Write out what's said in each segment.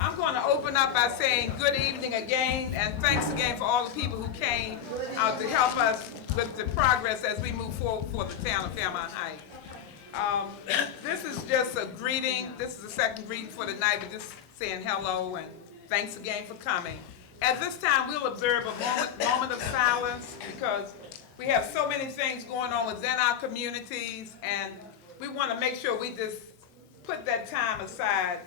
I'm going to open up by saying good evening again, and thanks again for all the people who came out to help us with the progress as we move forward for the town of Fairmount Heights. This is just a greeting. This is the second greeting for the night, but just saying hello and thanks again for coming. At this time, we'll observe a moment of silence because we have so many things going on within our communities, and we want to make sure we just put that time aside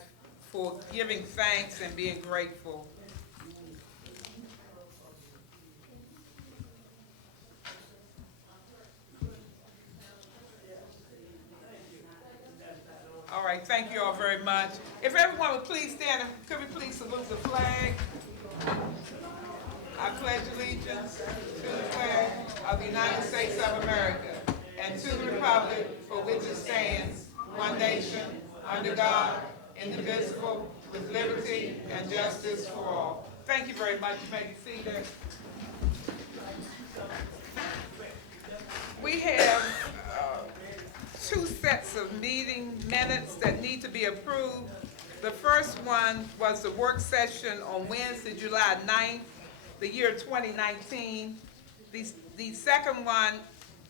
for giving thanks and being grateful. All right, thank you all very much. If everyone would please stand, could we please salute the flag? I pledge allegiance to the flag of the United States of America and to the republic for which it stands, one nation, under God, indivisible, with liberty and justice for all. Thank you very much. You may be seated. We have two sets of meeting minutes that need to be approved. The first one was the work session on Wednesday, July 9th, the year 2019. The second one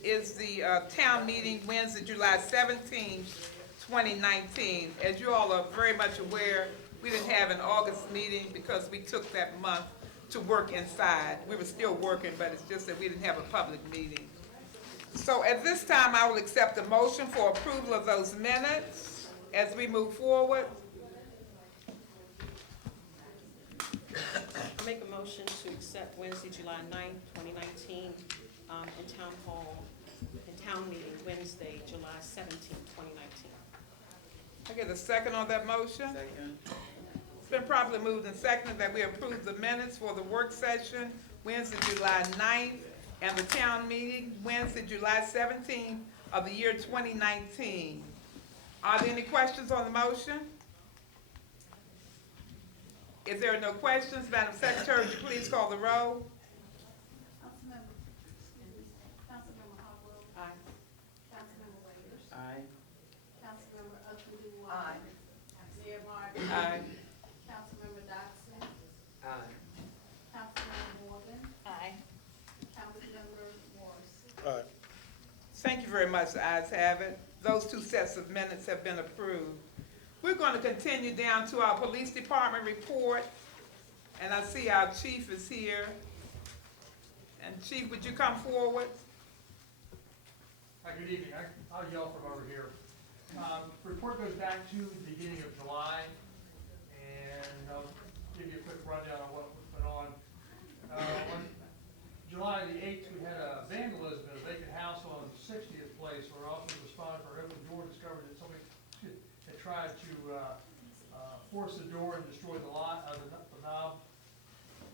is the town meeting Wednesday, July 17th, 2019. As you all are very much aware, we didn't have an August meeting because we took that month to work inside. We were still working, but it's just that we didn't have a public meeting. So at this time, I will accept a motion for approval of those minutes as we move forward. I make a motion to accept Wednesday, July 9th, 2019, in town hall, in town meeting, Wednesday, July 17th, 2019. I get a second on that motion? Second. It's been properly moved and seconded that we approve the minutes for the work session Wednesday, July 9th, and the town meeting Wednesday, July 17th of the year 2019. Are there any questions on the motion? If there are no questions, Madam Secretary, would you please call the roll? Councilmember Hopwell. Aye. Councilmember Waiters. Aye. Councilmember Upton. Aye. Mayor Martin. Aye. Councilmember Dodson. Aye. Councilmember Morgan. Aye. Councilmember Morris. Aye. Thank you very much. The ayes have it. Those two sets of minutes have been approved. We're going to continue down to our police department report, and I see our chief is here. And Chief, would you come forward? Hi, good evening. I'll yell from over here. Report goes back to the beginning of July, and I'll give you a quick rundown on what went on. On July the 8th, we had a vandalism at a vacant house on 60th Place, where officers responded for open door, discovered that somebody had tried to force the door and destroy the the knob.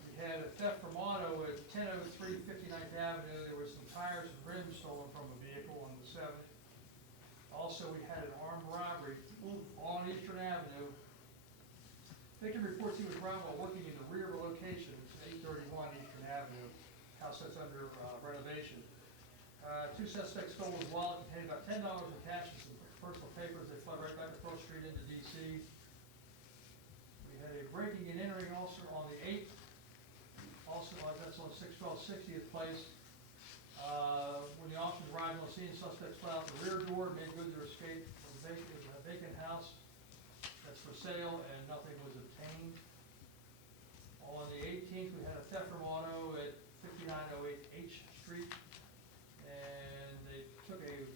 We had a theft from auto at 1003 59th Avenue. There were some tires and rims stolen from a vehicle on the 7th. Also, we had an armed robbery on Eastern Avenue. Victim reports he was robbed while working in the rear of a location. It's 831 Eastern Avenue. House that's under renovation. Two suspects stole his wallet containing about $10 in cash and some personal papers. They fled right back across the street into D.C. We had a breaking and entering also on the 8th. Also, that's on 612 60th Place. When the officers arrived on the scene, suspects fled out the rear door, made good their escape. It was a vacant house that's for sale, and nothing was obtained. On the 18th, we had a theft from auto at 5908 H Street, and they took a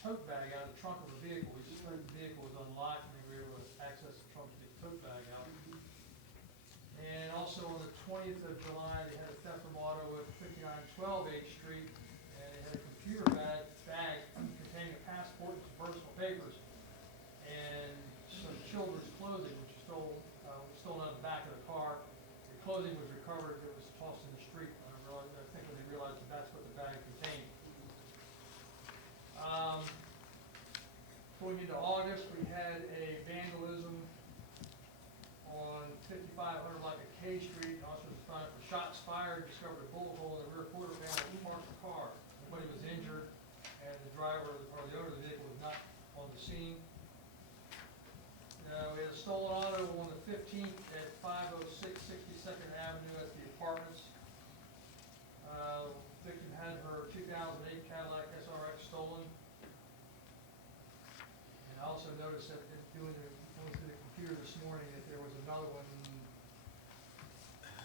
tote bag out of the trunk of a vehicle. We suspected the vehicle was unlocked, and they were able to access the trunk to get the tote bag out. And also on the 20th of July, they had a theft from auto at 5912 H Street, and they had a computer bag containing a passport and some personal papers, and some children's clothing, which was stolen out of the back of the car. The clothing was recovered, it was tossed in the street. I think when they realized that that's what the bag contained. Going into August, we had a vandalism on 5500 like a K Street. Officers responded for shots fired, discovered a bullet hole in the rear quarter panel of the parked car. Nobody was injured, and the driver or the owner of the vehicle was not on the scene. We had a stolen auto on the 15th going through the computer this morning that there was another one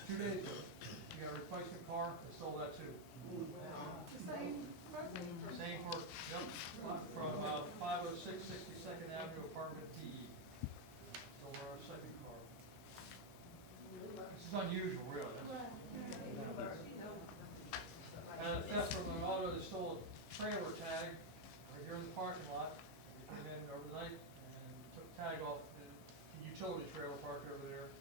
2 days ago. You got a replacement car, they sold that too. Same for, yep, from 506 62nd Avenue, apartment D. Sold our second car. This is unusual, really. And a theft from an auto that stole a trailer tag right here in the parking lot. They came in overnight and took the tag off the utility trailer parked over there.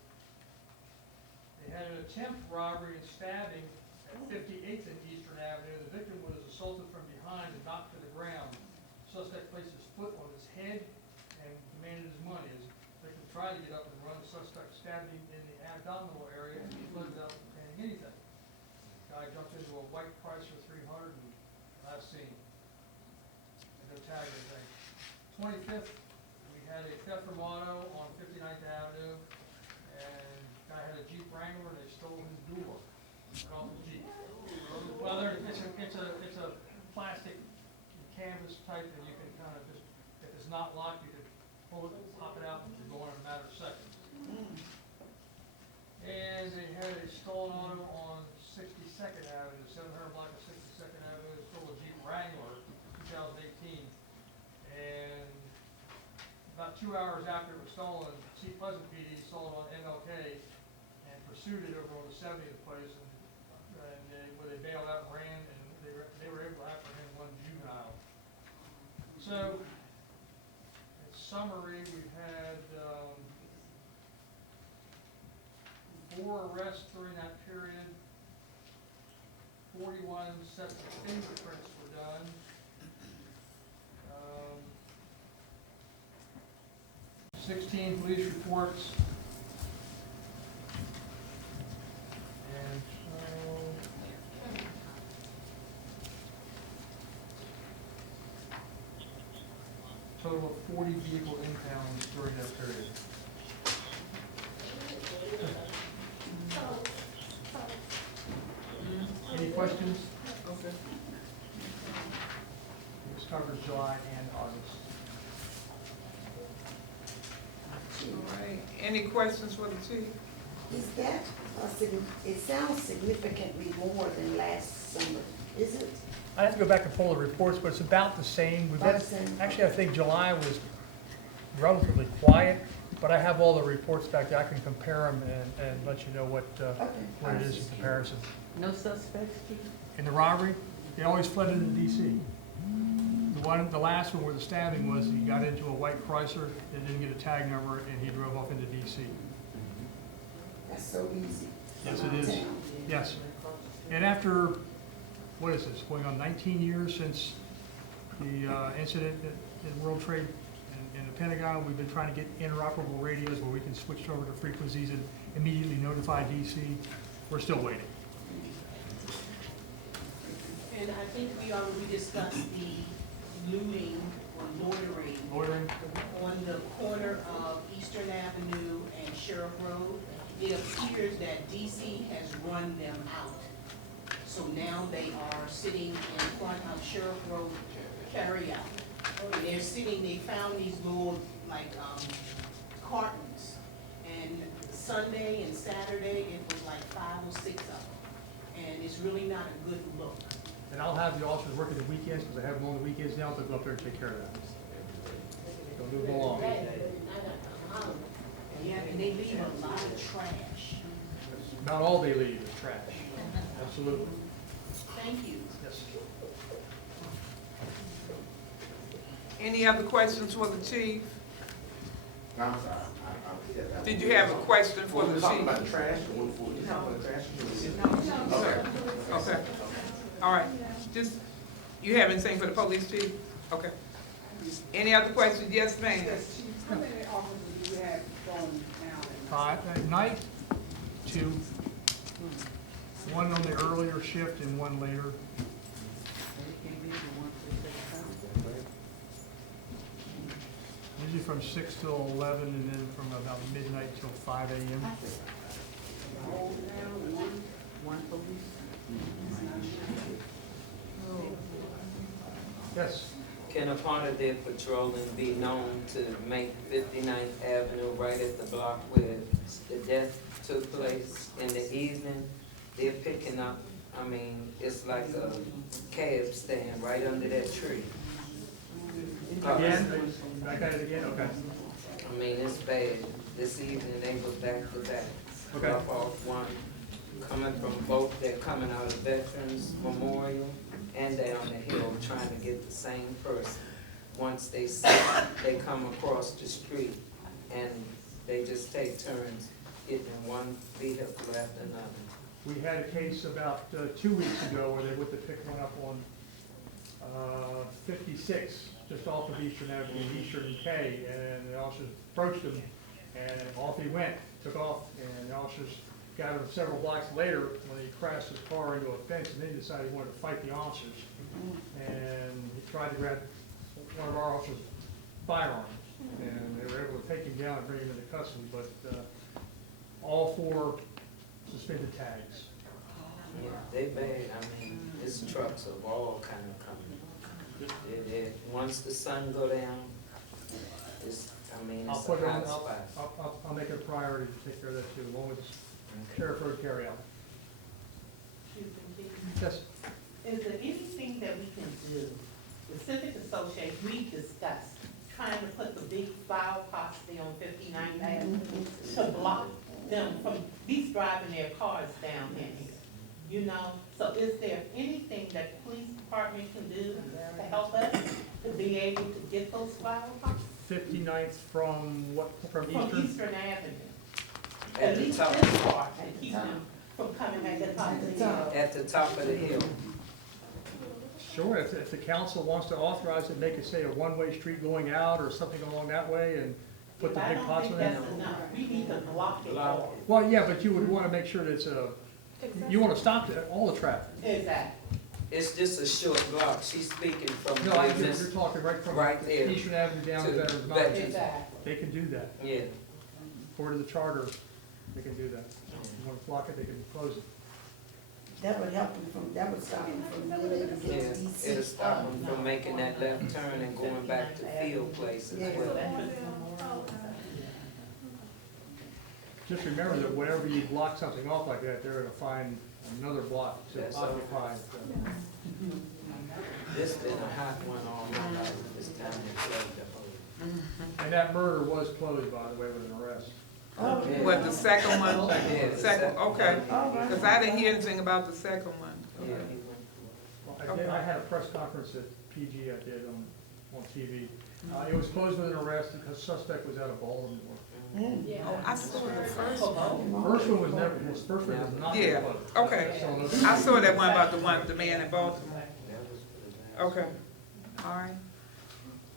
They had an attempt robbery and stabbing at 58th and Eastern Avenue. The victim was assaulted from behind and knocked to the ground. Suspect placed his foot on his head and demanded his money. As the victim tried to get up and run, the suspect stabbed him in the abdominal area and he fled without paying anything. Guy jumped into a white Chrysler 300 and last seen. No tag or anything. 25th, we had a theft from auto on 59th Avenue, and guy had a Jeep Wrangler and they stole his door off the Jeep. Well, it's a plastic canvas type, and you can kind of just, if it's not locked, you can pull it, pop it out, and you're going in a matter of seconds. And they had a stolen auto on 62nd Avenue, 700 block of 62nd Avenue, stole a Jeep Wrangler, 2018. And about 2 hours after it was stolen, Sea Pleasant PD saw it on MLK and pursued it over on the 70th place, where they bailed out and ran, and they were able to apprehend one juvenile. So, in summary, we've had 4 arrests during that period. 41 sets of fingerprints were done. 16 police reports. And total of 40 vehicle impounds during that period. Any questions? Okay. This covers July and August. All right, any questions for the chief? Is that, it sounds significantly more than last summer, is it? I have to go back and pull the reports, but it's about the same. We've About had, the same. actually, I think July was relatively quiet, but I have all the reports back there. I can compare them and let you know what it is in comparison. No suspects, Chief? In the robbery, they always fled into DC. The last one where the stabbing was, he got into a white Chrysler, and didn't get a tag number, and he drove off into DC. That's so easy. Yes, it is. Yes. And after, what is this, going on 19 years since the incident in World Trade in the Pentagon, we've been trying to get interoperable radios where we can switch over to frequencies and immediately notify DC. We're still waiting. And I think we already discussed the looting or loitering on the corner of Eastern Avenue and Sheriff Road. It appears that DC has run them out. So now they are sitting in front of Sheriff Road carryout. And they're sitting, they found these little, like, cartons. And Sunday and Saturday, it was like 5 or 6 of them. And it's really not a good look. And I'll have the officers working the weekends, because I have them on the weekends now, to go up there and take care of that. So move along. Yeah, and they leave a lot of trash. Not all they leave is trash. Absolutely. Thank you. Yes. Any other questions for the chief? No, I'm sorry. Did you have a question for the Was we talking chief? about trash, or was we talking about trash? Okay. Okay, all right, just, you have anything for the police chief? Okay. Any other questions? Yes, ma'am. How many officers do you have going now? 5 at night, 2. One on the earlier shift and one later. Usually from 6 till 11, and then from about midnight till 5 a.m. One police? Yes. Can a part of their patrolling be known to make 59th Avenue right at the block where the death took place in the evening? They're picking up, I mean, it's like a cab stand right under that tree. Again, back at it again, okay. I mean, it's bad. This evening, they were back to back. Okay. Drop off one, coming from both, they're coming out of Veterans Memorial and down the hill, trying to get the same person. Once they see, they come across the street, and they just take turns hitting one vehicle after another. We had a case about 2 weeks ago where they went to pick one up on 56, just off of Eastern Avenue, Eastern and K, and the officers approached him, and off he went, took off, and the officers got him several blocks later when he crashed his car into a fence, and then he decided he wanted to fight the officers. And he tried to grab one of our officers' firearms, and they were able to take him down and bring him into custody, but all 4 suspended tags. Yeah, they bad. I mean, it's trucks of all kind of coming. Once the sun go down, it's, I mean, I'll it's put a it on, hot spot. I'll make it a priority to take care of that too, along with Sheriff Road carryout. Yes, Is there anything that we can do? The Civic Association, we discussed trying to put the big flower pots there on 59th Avenue to block them from at least driving their cars down in here, you know? So is there anything that the police department can do to help us to be able to get those flower pots? 59th from what, from From Eastern? Eastern Avenue. At the least top, this part, and keep them from coming at the top of the hill. at the top of the hill. Sure, if the council wants to authorize it, make it say a one-way street going out or something along that way and put the big pots on I it. don't think that's enough. We need to block it Block all. Well, yeah, but you would want to make sure that it's you want to stop all the traffic. Exactly. It's just a short block. She's speaking from No, you're business. talking right from Right there. Eastern Avenue down to To Veterans Mountain. Veterans. Exactly. They can do that. Yeah. According to the charter, they can do that. If you want to block it, they can close it. That would help them from, that would stop them from being able to Yeah, get to DC. it'll stop them from making that left turn and going back to Field Place as well. Just remember that whenever you block something off like that, they're gonna find another block to That's all. occupy. This been a hot one all my life. It's time to close the whole. And that murder was closed, by the way, with an arrest. Oh, Yeah. What, the second one? Yeah, the Second, okay, all right. because I didn't hear anything about the second one. Yeah, Okay. he went Well, I had a press conference at PG I did on TV. It was closed with an arrest because suspect was out of Baltimore. Oh, I saw the first one. First one was never, his first one was not Yeah, closed. okay. So, I saw that one about the man in Baltimore. That was for the last. Okay, all right.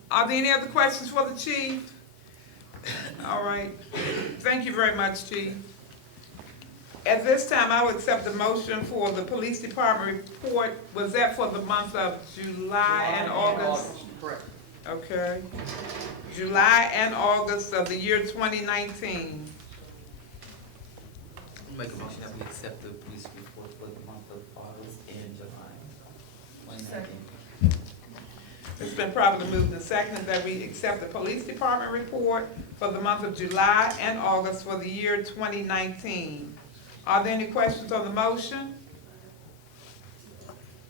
Are there any other questions for the chief? All right, thank you very much, chief. At this time, I will accept the motion for the police department report. Was that for the month of July and August? Correct. Okay. July and August of the year 2019. Make a motion that we accept the police report for the month of August and July 2019. It's been properly moved and seconded that we accept the police department report for the month of July and August for the year 2019. Are there any questions on the motion?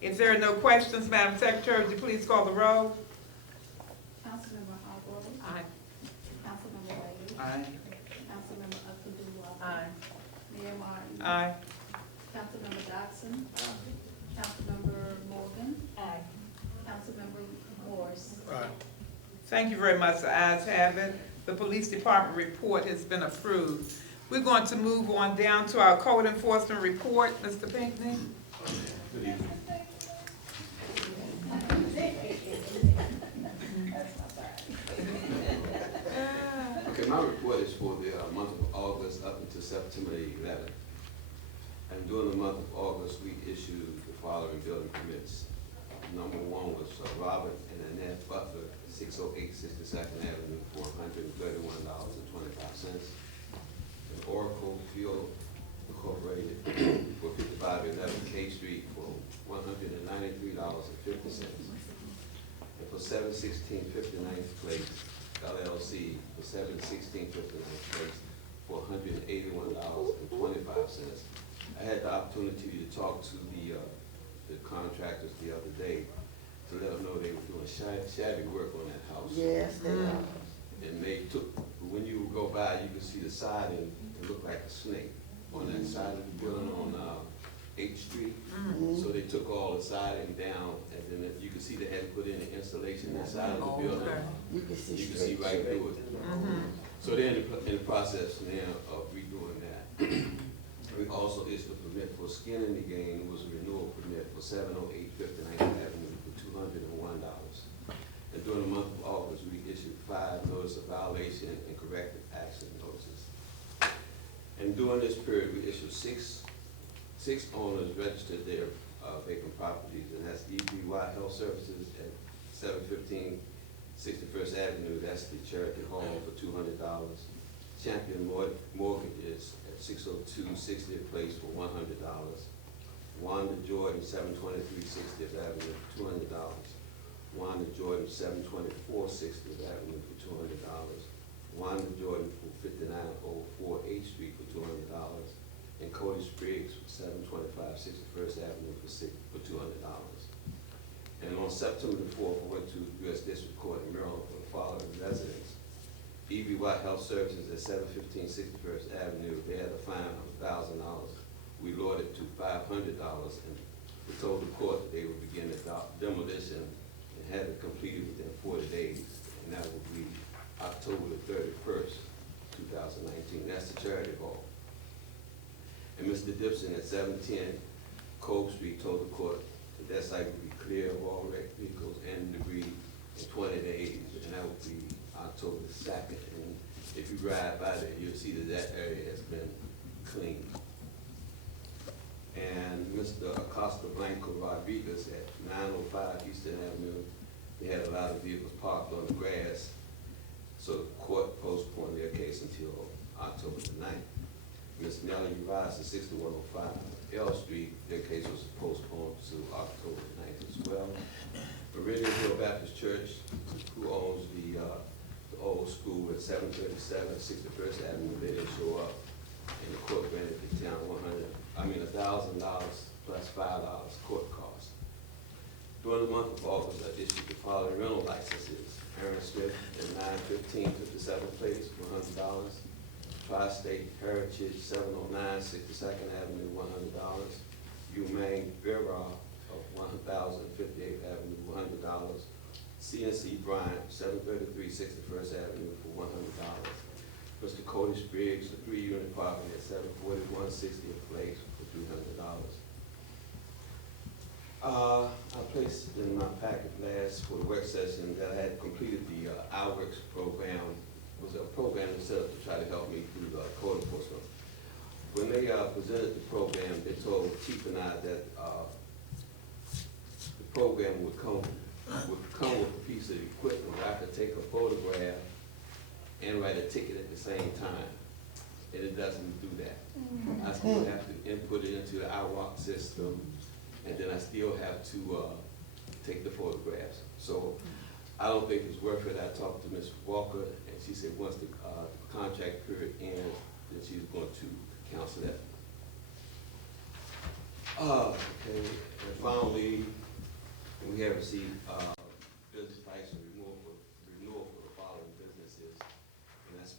If there are no questions, Madam Secretary, would you please call the roll? Councilmember Harborough. Aye. Councilmember Wade. Aye. Councilmember Abdul-Wahab. Aye. Mayor Martin. Aye. Councilmember Dodson. Councilmember Morgan. Aye. Councilmember Morris. Thank you very much. The ayes have it. The police department report has been approved. We're going to move on down to our code enforcement report. Mr. Pinckney? Good evening. Okay, my report is for the month of August up until September 11th. And during the month of August, we issued the following building permits. Number one was Robert and Annette Butler, 608 62nd Avenue, for $131.25. And Oracle Fuel Incorporated for 5511 K Street for $193.50. And for 7/16/59th place, LLC, for 7/16/59th place, for $181.25. I had the opportunity to talk to the contractors the other day to let them know they were doing shabby work on that house. Yes, they are. And they took, when you go by, you can see the siding, it looked like a snake on that side of the building on 8th Street. So they took all the siding down, and then you can see they had to put in the insulation inside of the building. You can see You can see straight. right through it. So they're in the process now of redoing that. We also issued a permit for skin in the game. It was a renewal permit for 708 59th Avenue for $201. And during the month of August, we issued 5 notice of violation and corrective action notices. And during this period, we issued six owners registered their vacant properties, and that's EBY Health Services at 715 61st Avenue, that's the Charity Hall for $200. Champion Mortgages at 602 60th Place for $100. Wanda Jordan, 723 60th Avenue for $200. Wanda Jordan, 724 60th Avenue for $200. Wanda Jordan for 5904 8th Street for $200. And Cody Spriggs for 725 61st Avenue for $200. And on September the 4th, I went to U.S. District Court in Maryland for the following residents. EBY Health Services at 715 61st Avenue, they had a fine of $1,000. We lowered it to $500, and we told the court that they would begin the demolition and have it completed within 40 days, and that would be October the 31st, 2019. That's the Charity Hall. And Mr. Dibson at 710 Cove Street told the court that that site would be clear of all wrecked vehicles and debris in 20 days, and that would be October the 2nd. And if you ride by there, you'll see that that area has been cleaned. And Mr. Acosta Blanco Rodriguez at 905 Eastern Avenue, they had a lot of vehicles parked on the grass, so the court postponed their case until October the 9th. Ms. Nellie Urias at 6105 L Street, their case was postponed to October 9th as well. Meridian Hill Baptist Church, who owns the old school at 737 61st Avenue, they didn't show up, and the court granted the town $1,000 plus $5 court costs. During the month of August, I issued the following rental licenses: Aaron Smith at 915 57th Place, $100. Tri-State Heritage, 709 62nd Avenue, $100. Humane Vera of 1058th Avenue, $100. CNC Bryant, 733 61st Avenue for $100. Mr. Cody Spriggs, a 3-unit property at 741 60th Place for $300. I placed in my packet last for the work session that I had completed the iWorks program. It was a program set up to try to help me through the code enforcement. When they presented the program, they told Chief and I that the program would come with a piece of equipment where I could take a photograph and write a ticket at the same time, and it doesn't do that. I still have to input it into the iWalk system, and then I still have to take the photographs. So I don't think it's worth it. I talked to Ms. Walker, and she said once the contract period ends, then she's going to cancel that. Okay, and finally, we have received business license renewal for the following businesses, and that's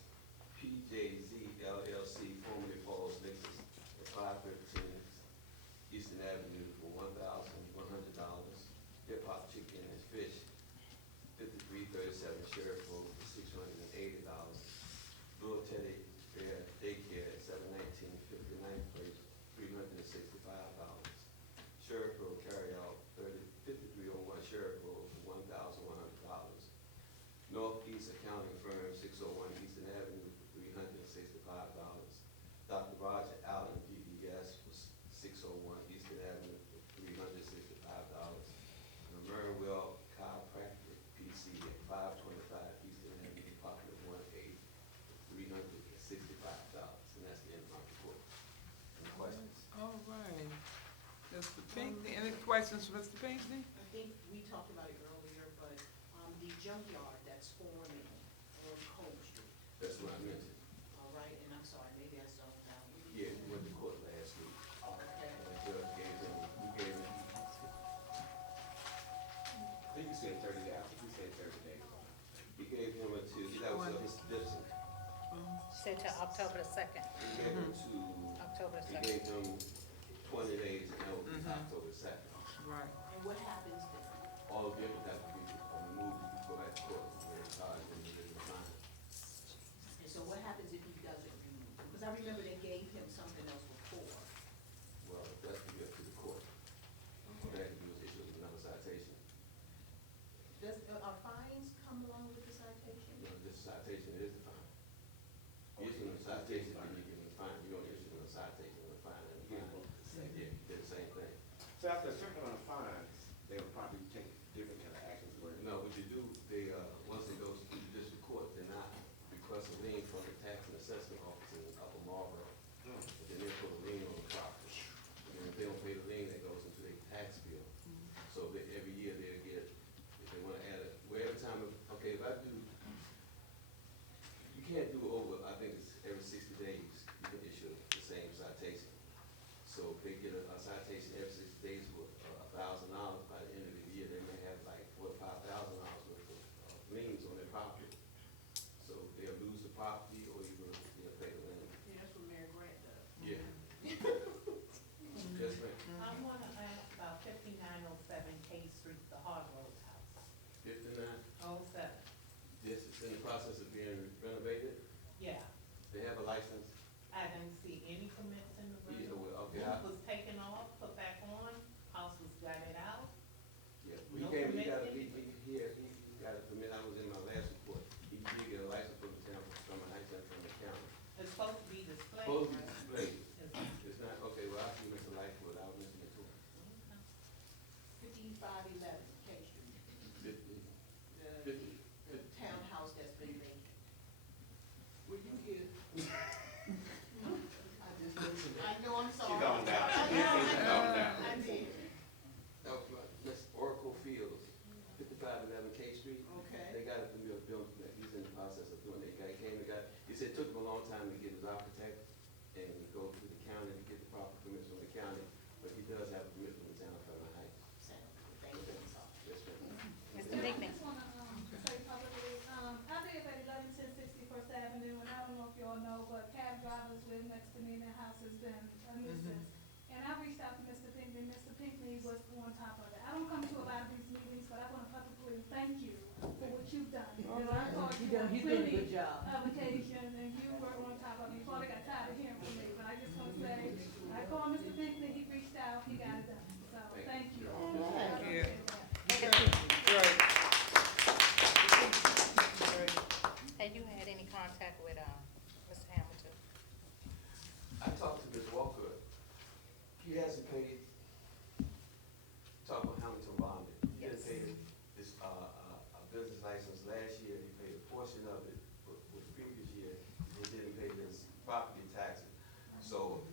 PJZ LLC, formerly Paul's Nixon, at 513 Eastern Avenue for $1,100. Hip Hop Chicken and Fish, 5337 Sheriff Road for $680. Little Teddy Bear Daycare at 719 59th Place, $365. Sheriff Road Carryout, 5301 Sheriff Road for $1,100. Northeast Accounting Firm, 601 Eastern Avenue for $365. Dr. Roger Allen, DBS, for 601 Eastern Avenue for $365. And Merriwell Chiropractic, PC, at 525 Eastern Avenue, Popular 1A, for $365. And that's the end of my report. Any questions? All right. Mr. Pinckney, any questions for Mr. Pinckney? I think we talked about it earlier, but the junkyard that's forming on Cold Street. That's what I mentioned. All right, and I'm sorry, maybe I zoned out. Yeah, we went to court last week. Okay. And the judge gave him, we gave him, I think we said 30 days, I think we said 30 days. He gave him until, that was Mr. Gibson. Said till October the 2nd. He gave him to, October the he 2nd. gave him 20 days, and that was October 2nd. Right. And what happens then? All of them would have to be removed, go back to court, and charged and then fined. And so what happens if he doesn't remove? Because I remember they gave him something else before. Well, that's to be up to the court. All they have to do is issue another citation. Does, are fines come along with the citation? You know, this citation is a fine. You issue a citation, then you give them a fine. You don't issue a citation and a fine and a fine. Yeah, you did the same thing. So after a certain amount of fines, they will probably take different kind of actions where. No, what you do, they, once it goes to the district court, then I request a lien from the tax and assessment office in Upper Marlboro. And then they put a lien on the property. And then if they don't pay the lien, that goes into their tax bill. So that every year they'll get, if they wanna add it, well, every time, okay, if I do, you can't do over, I think it's every 60 days, you can issue the same citation. So if they get a citation every 60 days for $1,000, by the end of the year, they may have like $4,000 to $5,000 worth of liens on their property. So they'll lose the property or either they'll pay the lien. Yeah, that's what Mayor Grant does. Yeah. Yes, ma'am. I want to ask about 5907 K Street, the Hard Road House. 59, 07. this is in the process of being renovated. Yeah, They have a license. I didn't see any permits in the Yeah, room. well, okay, Roof was taken off, put back on, house was gutted out. yeah, No he permit got, in? he got a permit, I was in my last report. He did get a license from the town, from the Heights and from the county. It's supposed to be displayed. Supposed to be right? displayed. It's- It's not, okay, well, I'll see Mr. Lightfoot, I'll mention it to him. 5511 K Street, 50, the, the townhouse that's been vacant. Were you here? I just listened. I know, I'm sorry. She gone down. I know, She gone down. I did. That was Miss Oracle Fields, 5511 K Street. Okay. They got it from your building, he's in the process of doing it. Guy came and got, he said it took him a long time to get his architect and go to the county to get the proper permits from the county, but he does have a permit from the town of Fairmount Heights. Thank you, I'm sorry. Yes, ma'am. Mr. Hickman. I just wanna, say publicly, I live at 1110 61st Avenue, and I don't know if you all know, but cab drivers live next to me, and their house has been a nuisance. And I reached out to Mr. Pinckney, Mr. Pinckney was on top of it. I don't come to a lot of these meetings, but I wanna publicly thank you for what you've done. Because I called you on plenty of occasions, and you were on top of it. You probably got tired of hearing from me, but I just wanna say, I called Mr. Pinckney, he reached out, he got it done. So, thank you. Yeah. Great. Right. Have you had any contact with, Mr. Hamilton? I talked to Ms. Walker. He hasn't paid, talk about Hamilton bonding. He Yes. didn't pay his, a business license last year. He paid a portion of it, but with the previous year, he didn't pay his property taxes. So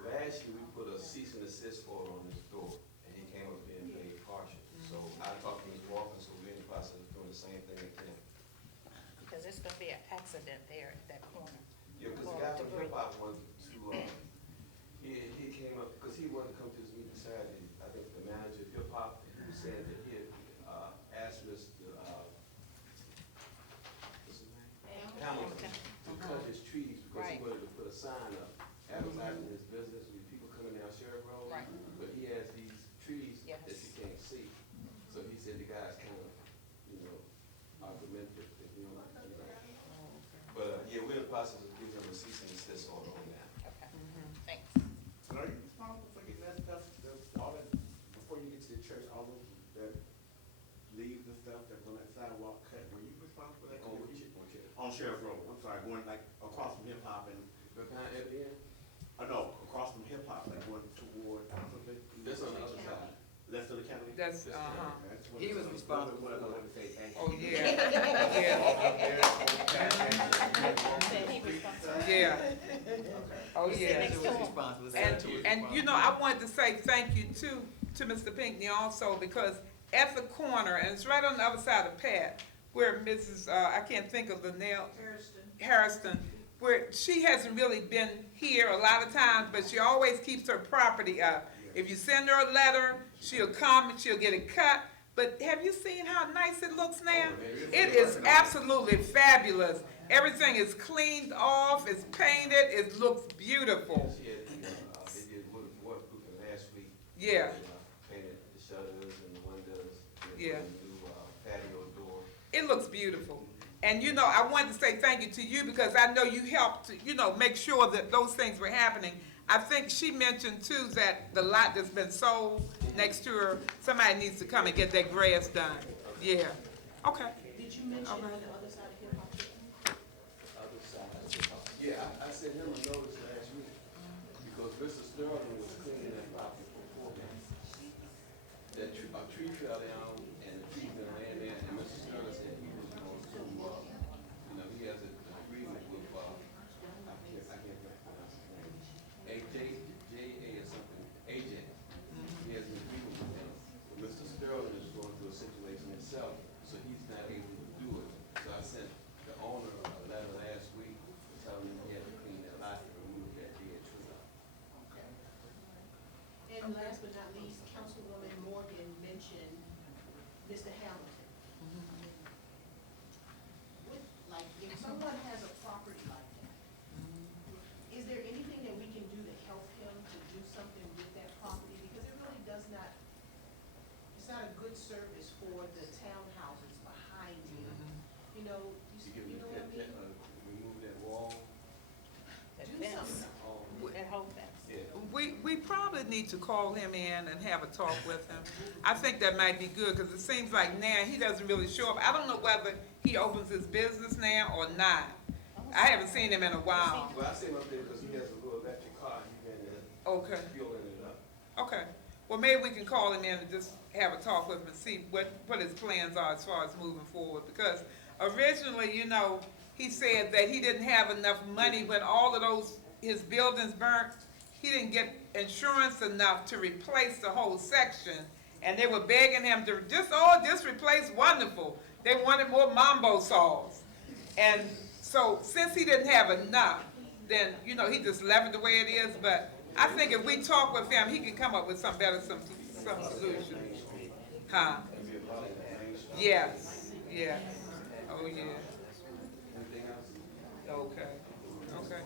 last year, we put a cease and desist order on his door, and he came up being paid partial. So I talked to Ms. Walker, so we're in the process of doing the same thing again. Because there's gonna be an accident there at that corner. Yeah, because the guy from Hip Hop wanted to, he came up, because he wanted to come to this meeting Saturday. I think the manager of Hip Hop, who said that he had, asked Mr., what's his name? Hamilton, to cut his trees, because he Right. wanted to put a sign up advertising his business, with people coming down Sheriff Road. Right. But he has these trees that Yes. you can't see. So he said the guy's kind of, argumentative, But, yeah, we're in the process of giving him a cease and desist order on that. Okay, thanks. But are you responsible for getting that stuff, all that, before you get to the church, all those, that leaves and stuff that's on that sidewalk cut, were you responsible for that? On which, okay. On Sheriff Road, I'm sorry, going like across from Hip Hop and, Behind Evian, no, across from Hip Hop, like going toward, that's on the other side. left of the county? That's, Okay, I just wanted He was to- responsible for I the- wanted to say thank you. Oh, yeah, oh, yeah. Next He was door. responsible. And you know, I wanted to say thank you to Mr. Pinckney also, because at the corner, and it's right on the other side of Pat, where Mrs., I can't think of the nail. Harrison, where she hasn't really been here a lot of times, but she always keeps her property up. If you send her a letter, she'll come and she'll get it cut. But have you seen how nice it looks now? It is absolutely fabulous. Everything is cleaned off, it's painted, it looks beautiful. She had, they did waterproofing last week. Yeah, Painted the shutters and the windows. Yeah. New patio door. it looks beautiful. And you know, I wanted to say thank you to you because I know you helped to, you know, make sure that those things were happening. I think she mentioned too that the lot that's been sold next to her, somebody needs to come and get that grass done. Yeah, okay. Did you mention Okay. on the other side of Hill House? Yeah, I sent him a notice last week because Mr. Sterling was cleaning that property for 4 months. That a tree fell down and the tree been laying there, and Mr. Sterling said he was going to, you know, he has an agreement with, I can't pronounce his name, J.A. or something, AJ. He has an agreement with him. But Mr. Sterling is going through a situation himself, so he's not able to do it. So I sent the owner a letter last week telling him he had to clean that lot and remove that dead tree. And last but not least, Councilwoman Morgan mentioned Mr. Hamilton. Like, if someone has a property like that, is there anything that we can do to help him to do something with that property? Because it really does not, it's not a good service for the townhouses behind him. You know, you know what I mean? Remove that wall. Do something. That whole fence. Yeah. We probably need to call him in and have a talk with him. I think that might be good, because it seems like now he doesn't really show up. I don't know whether he opens his business now or not. I haven't seen him in a while. Well, I seen him up there because he has a little electric car, he been Okay, fueling it up. okay. Well, maybe we can call him in and just have a talk with him and see what his plans are as far as moving forward. Because originally, you know, he said that he didn't have enough money when all of his buildings burnt. He didn't get insurance enough to replace the whole section. And they were begging him to just replace wonderful. They wanted more mambo saws. And so since he didn't have enough, then, you know, he just left it the way it is. But I think if we talk with him, he can come up with some solution. Huh? Yes, yes. Oh, yeah. Okay, okay.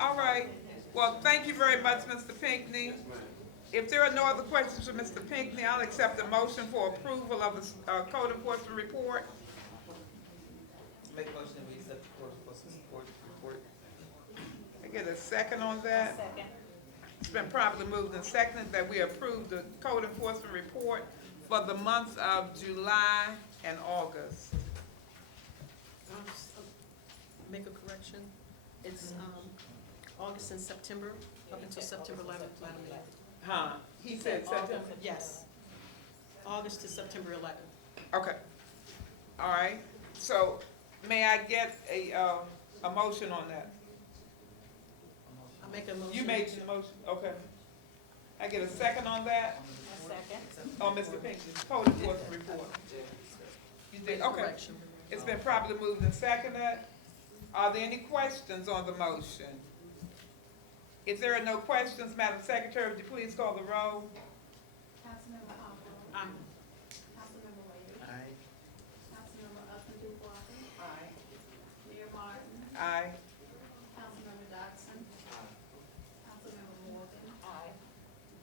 All right. Well, thank you very much, Mr. Pinckney. If there are no other questions for Mr. Pinckney, I'll accept a motion for approval of the code enforcement report. Make a motion we accept the court enforcement report. I get a second on that? Second. It's been properly moved and seconded that we approve the code enforcement report for the months of July and August. Make a correction. It's, August and September, up until September 11th, Madam Mayor. Huh? He said September? Yes. August to September 11th. Okay. All right. So may I get a motion on that? I make a motion. You made the motion, okay. I get a second on that? Second. Oh, Mr. Pinckney, code enforcement report. You did, okay. Correction. It's been properly moved and seconded. Are there any questions on the motion? If there are no questions, Madam Secretary, would you please call the roll? Councilmember Hopper. Aye. Councilmember Wade. Aye. Councilmember Upton Dubois. Aye. Mayor Martin. Aye. Councilmember Dodson. Councilmember Morgan. Aye.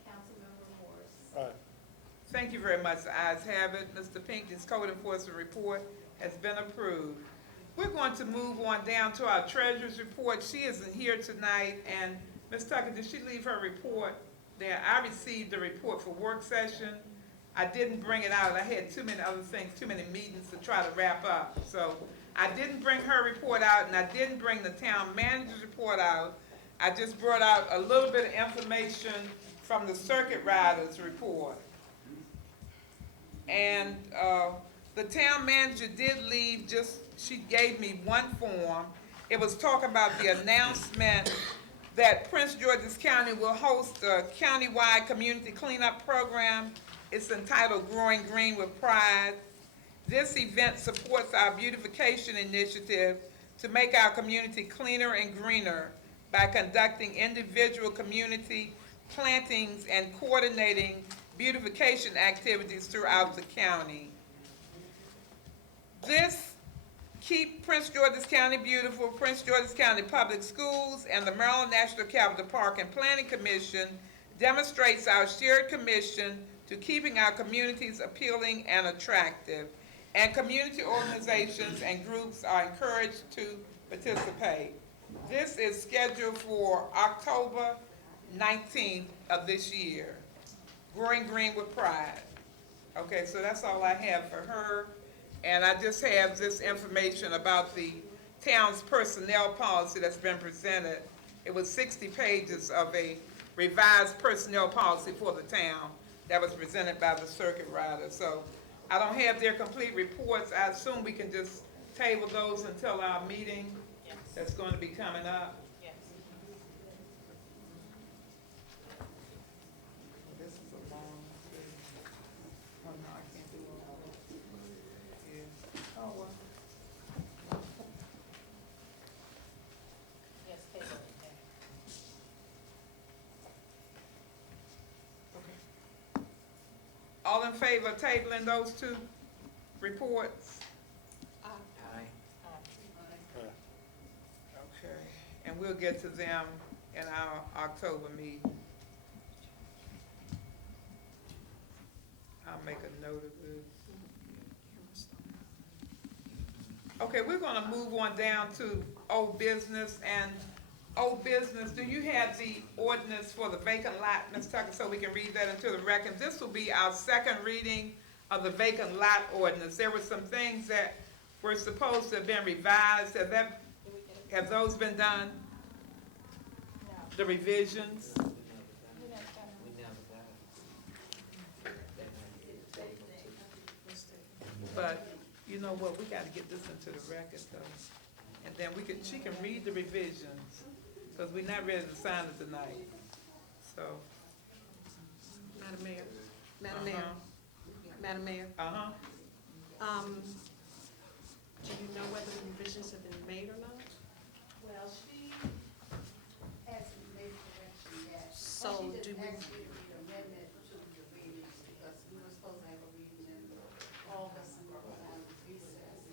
Councilmember Morris. Thank you very much. The ayes have it. Mr. Pinckney's code enforcement report has been approved. We're going to move on down to our treasurer's report. She isn't here tonight, and Ms. Tucker, did she leave her report there? I received the report for work session. I didn't bring it out. I had too many other things, too many meetings to try to wrap up. So I didn't bring her report out, and I didn't bring the town manager's report out. I just brought out a little bit of information from the circuit riders report. And the town manager did leave, she gave me one form. It was talking about the announcement that Prince George's County will host a countywide community cleanup program It's entitled Growing Green with Pride. This event supports our beautification initiative to make our community cleaner and greener by conducting individual community plantings and coordinating beautification activities throughout the county. This Keep Prince George's County Beautiful, Prince George's County Public Schools, and the Maryland National Capital Park and Planning Commission demonstrates our shared commission to keeping our communities appealing and attractive, and community organizations and groups are encouraged to participate. This is scheduled for October 19th of this year. Growing Green with Pride. Okay, so that's all I have for her. And I just have this information about the town's personnel policy that's been presented. It was 60 pages of a revised personnel policy for the town that was presented by the circuit rider. So I don't have their complete reports. I assume we can just table those until our meeting Yes. that's going to be coming up. Yes. This is a long thing. Oh, no, I can't do all of it. Yeah. Oh, well. Yes, table it. Okay. All in favor of tabling those two reports? Okay, and we'll get to them in our October meeting. I'll make a note of this. Okay, we're gonna move on down to old business, and old business, do you have the ordinance for the vacant lot, Ms. Tucker, so we can read that into the record? This will be our second reading of the vacant lot ordinance. There were some things that were supposed to have been revised. Have those been done? The revisions? We never got it. But you know what, we gotta get this into the record though. And then she can read the revisions, because we're not ready to sign it tonight, so. Madam Mayor, Madam Mayor, Madam Mayor, do you know whether the revisions have been made or not? Well, she hasn't made a correction yet. So She do just we- asked me to read amendment to the readings, because we were supposed to have a reading in August and we were on recess.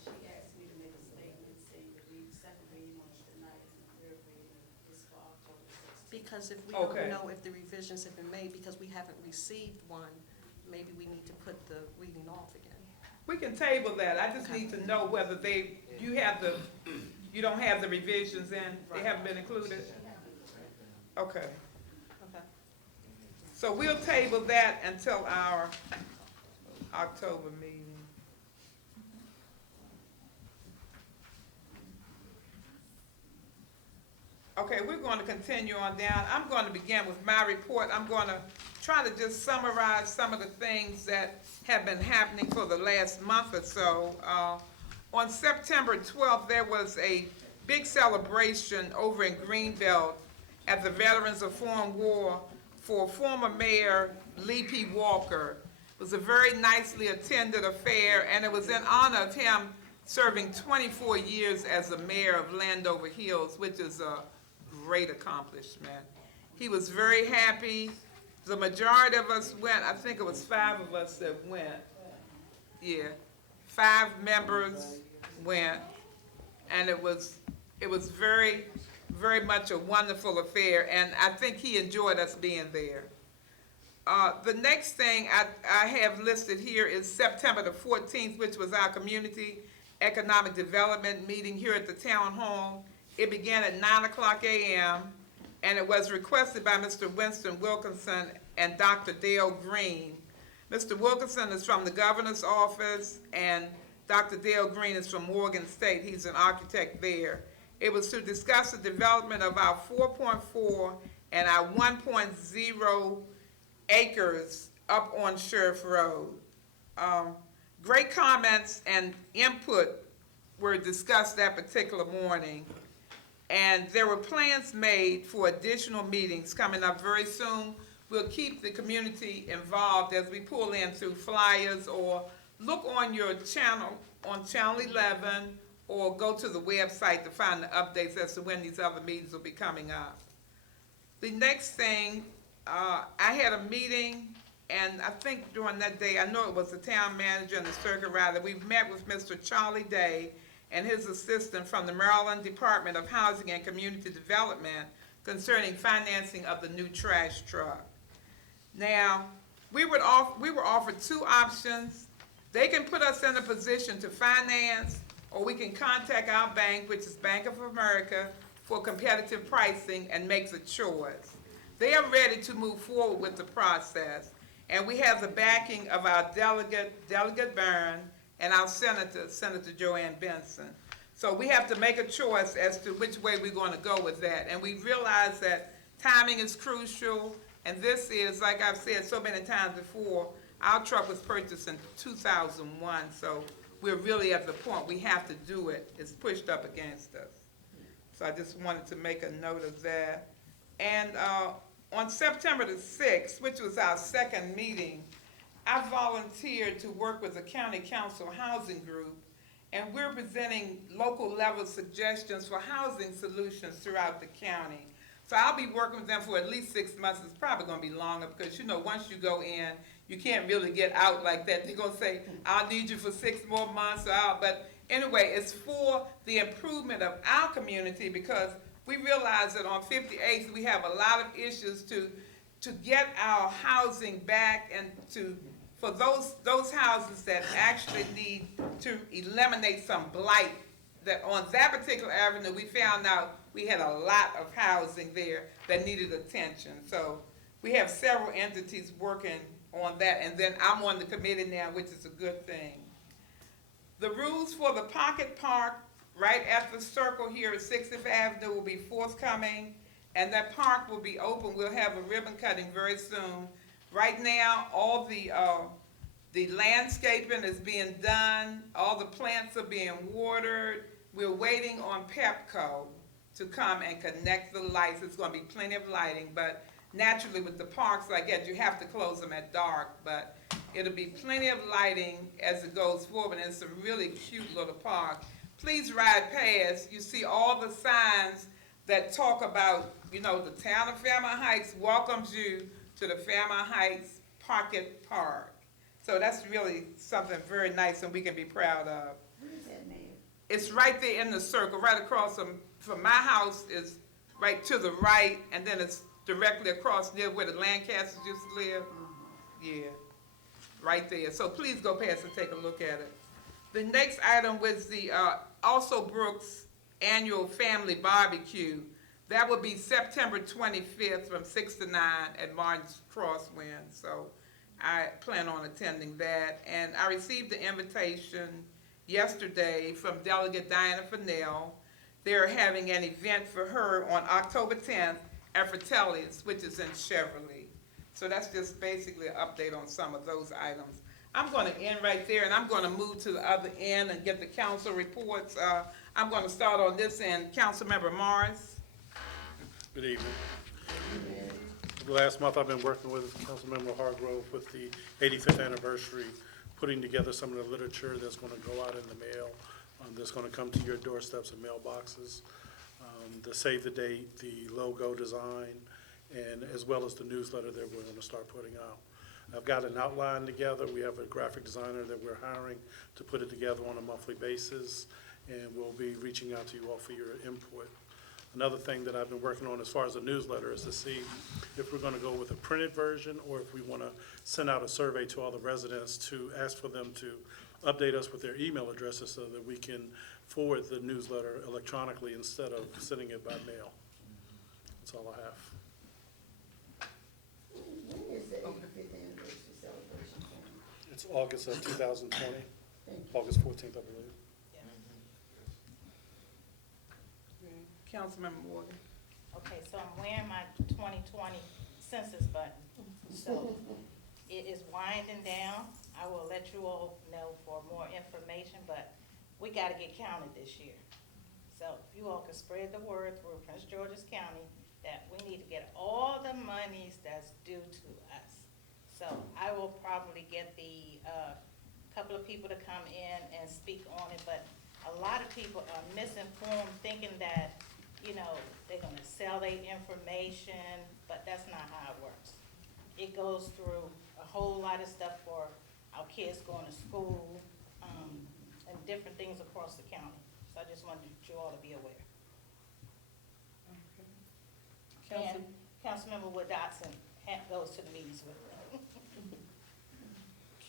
So she asked me to make a statement saying the second reading was tonight and the third reading is for October 16th. Because if we don't Okay. know if the revisions have been made, because we haven't received one, maybe we need to put the reading off again. We can table that, I just need to know whether you don't have the revisions in, they haven't been included? Okay, Okay. so we'll table that until our October meeting. Okay, we're going to continue on down. I'm going to begin with my report. I'm going to try to just summarize some of the things that have been happening for the last month or so. On September 12th, there was a big celebration over in Greenbelt at the Veterans of Foreign War for former Mayor Lee P. Walker. It was a very nicely attended affair, and it was in honor of him serving 24 years as the mayor of Landover Hills, which is a great accomplishment. He was very happy. The majority of us went. I think it was 5 of us that went. Yeah, 5 members went, and it was very, very much a wonderful affair, and I think he enjoyed us being there. The next thing I have listed here is September the 14th, which was our Community Economic Development meeting here at the Town Hall. It began at 9:00 a.m., and it was requested by Mr. Winston Wilkinson and Dr. Dale Green. Mr. Wilkinson is from the Governor's Office, and Dr. Dale Green is from Morgan State. He's an architect there. It was to discuss the development of our 4.4 and our 1.0 acres up on Sheriff Road. Great comments and input were discussed that particular morning, and there were plans made for additional meetings coming up very soon. we'll keep the community involved as we pull in through flyers, or look on your channel, on Channel 11, or go to the website to find the updates as to when these other meetings will be coming up. The next thing, I had a meeting, and I think during that day, I know it was the town manager and the circuit rider, we met with Mr. Charlie Day and his assistant from the Maryland Department of Housing and Community Development concerning financing of the new trash truck. Now, we were offered two options. They can put us in a position to finance, or we can contact our bank, which is Bank of America, for competitive pricing and make the choice. They are ready to move forward with the process, and we have the backing of our Delegate Byrne, and our Senator Joanne Benson. So we have to make a choice as to which way we're going to go with that. And we realize that timing is crucial, and this is, like I've said so many times before, our truck was purchased in 2001, so we're really at the point we have to do it. It's pushed up against us. So I just wanted to make a note of that. And on September the 6th, which was our second meeting, I volunteered to work with the County Council Housing Group, and we're presenting local level suggestions for housing solutions throughout the county. So I'll be working with them for at least 6 months. It's probably gonna be longer because, you know, once you go in, you can't really get out like that. They're gonna say, I'll need you for 6 more months or out. But anyway, it's for the improvement of our community, because we realize that on 58th, we have a lot of issues to get our housing back, and for those houses that actually need to eliminate some blight. That on that particular avenue, we found out we had a lot of housing there that needed attention. So we have several entities working on that, and then I'm on the committee now, which is a good thing. The rules for the pocket park right at the circle here at 60th Avenue will be forthcoming, and that park will be open. We'll have a ribbon cutting very soon. Right now, all the landscaping is being done, all the plants are being watered. We're waiting on Pepco to come and connect the lights. It's gonna be plenty of lighting, but naturally with the parks like that, you have to close them at dark, but it'll be plenty of lighting as it goes forward, and it's a really cute little park. Please ride past. You see all the signs that talk about, you know, the town of Fairmount Heights welcomes you to the Fairmount Heights Pocket Park. So that's really something very nice and we can be proud of. Where is that, Mayor? It's right there in the circle, right across from my house is right to the right, and then it's directly across near where the Lancasters used to live. Yeah, right there. So please go past and take a look at it. The next item was the also Brooks annual family barbecue. That will be September 25th from 6 to 9 at Martin's Crosswind. So I plan on attending that. And I received the invitation yesterday from Delegate Diana Fennell. They're having an event for her on October 10th at Fratelli's, which is in Cheverly. So that's just basically an update on some of those items. I'm going to end right there, and I'm going to move to the other end and get the council reports. I'm going to start on this end. Councilmember Morris. Good evening. Last month, I've been working with Councilmember Hargrove with the 85th anniversary, putting together some of the literature that's going to go out in the mail, that's going to come to your doorsteps and mailboxes, the save the date, the logo design, and as well as the newsletter that we're going to start putting out. I've got an outline together. We have a graphic designer that we're hiring to put it together on a monthly basis, and we'll be reaching out to you all for your input. Another thing that I've been working on as far as the newsletter is to see if we're going to go with a printed version or if we want to send out a survey to all the residents to ask for them to update us with their email addresses so that we can forward the newsletter electronically instead of sending it by mail. That's all I have. When is the 85th anniversary celebration? It's August of 2020, August 14th, I believe. Councilmember Morgan. Okay, so I'm wearing my 2020 census button. So it is winding down. I will let you all know for more information, but we gotta get counted this year. So if you all can spread the word through Prince George's County that we need to get all the money monies that's due to us. So I will probably get the, couple of people to come in and speak on it, but a lot of people are misinformed, thinking that, you know, they're gonna sell their information, but that's not how it works. It goes through a whole lot of stuff for our kids going to school, and different things across the county. So I just wanted you all to be aware. And Councilmember Wood Dotson goes to the meetings with me.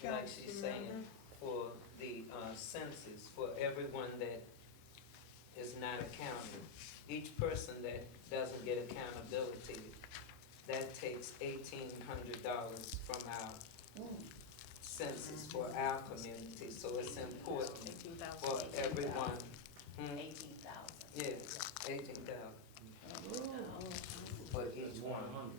Like she's saying, for the census, for everyone that is not accounted, each person that doesn't get accountability, that takes $1,800 from our census for our community, so it's important for everyone. 18,000. Yes, 18,000 for each one.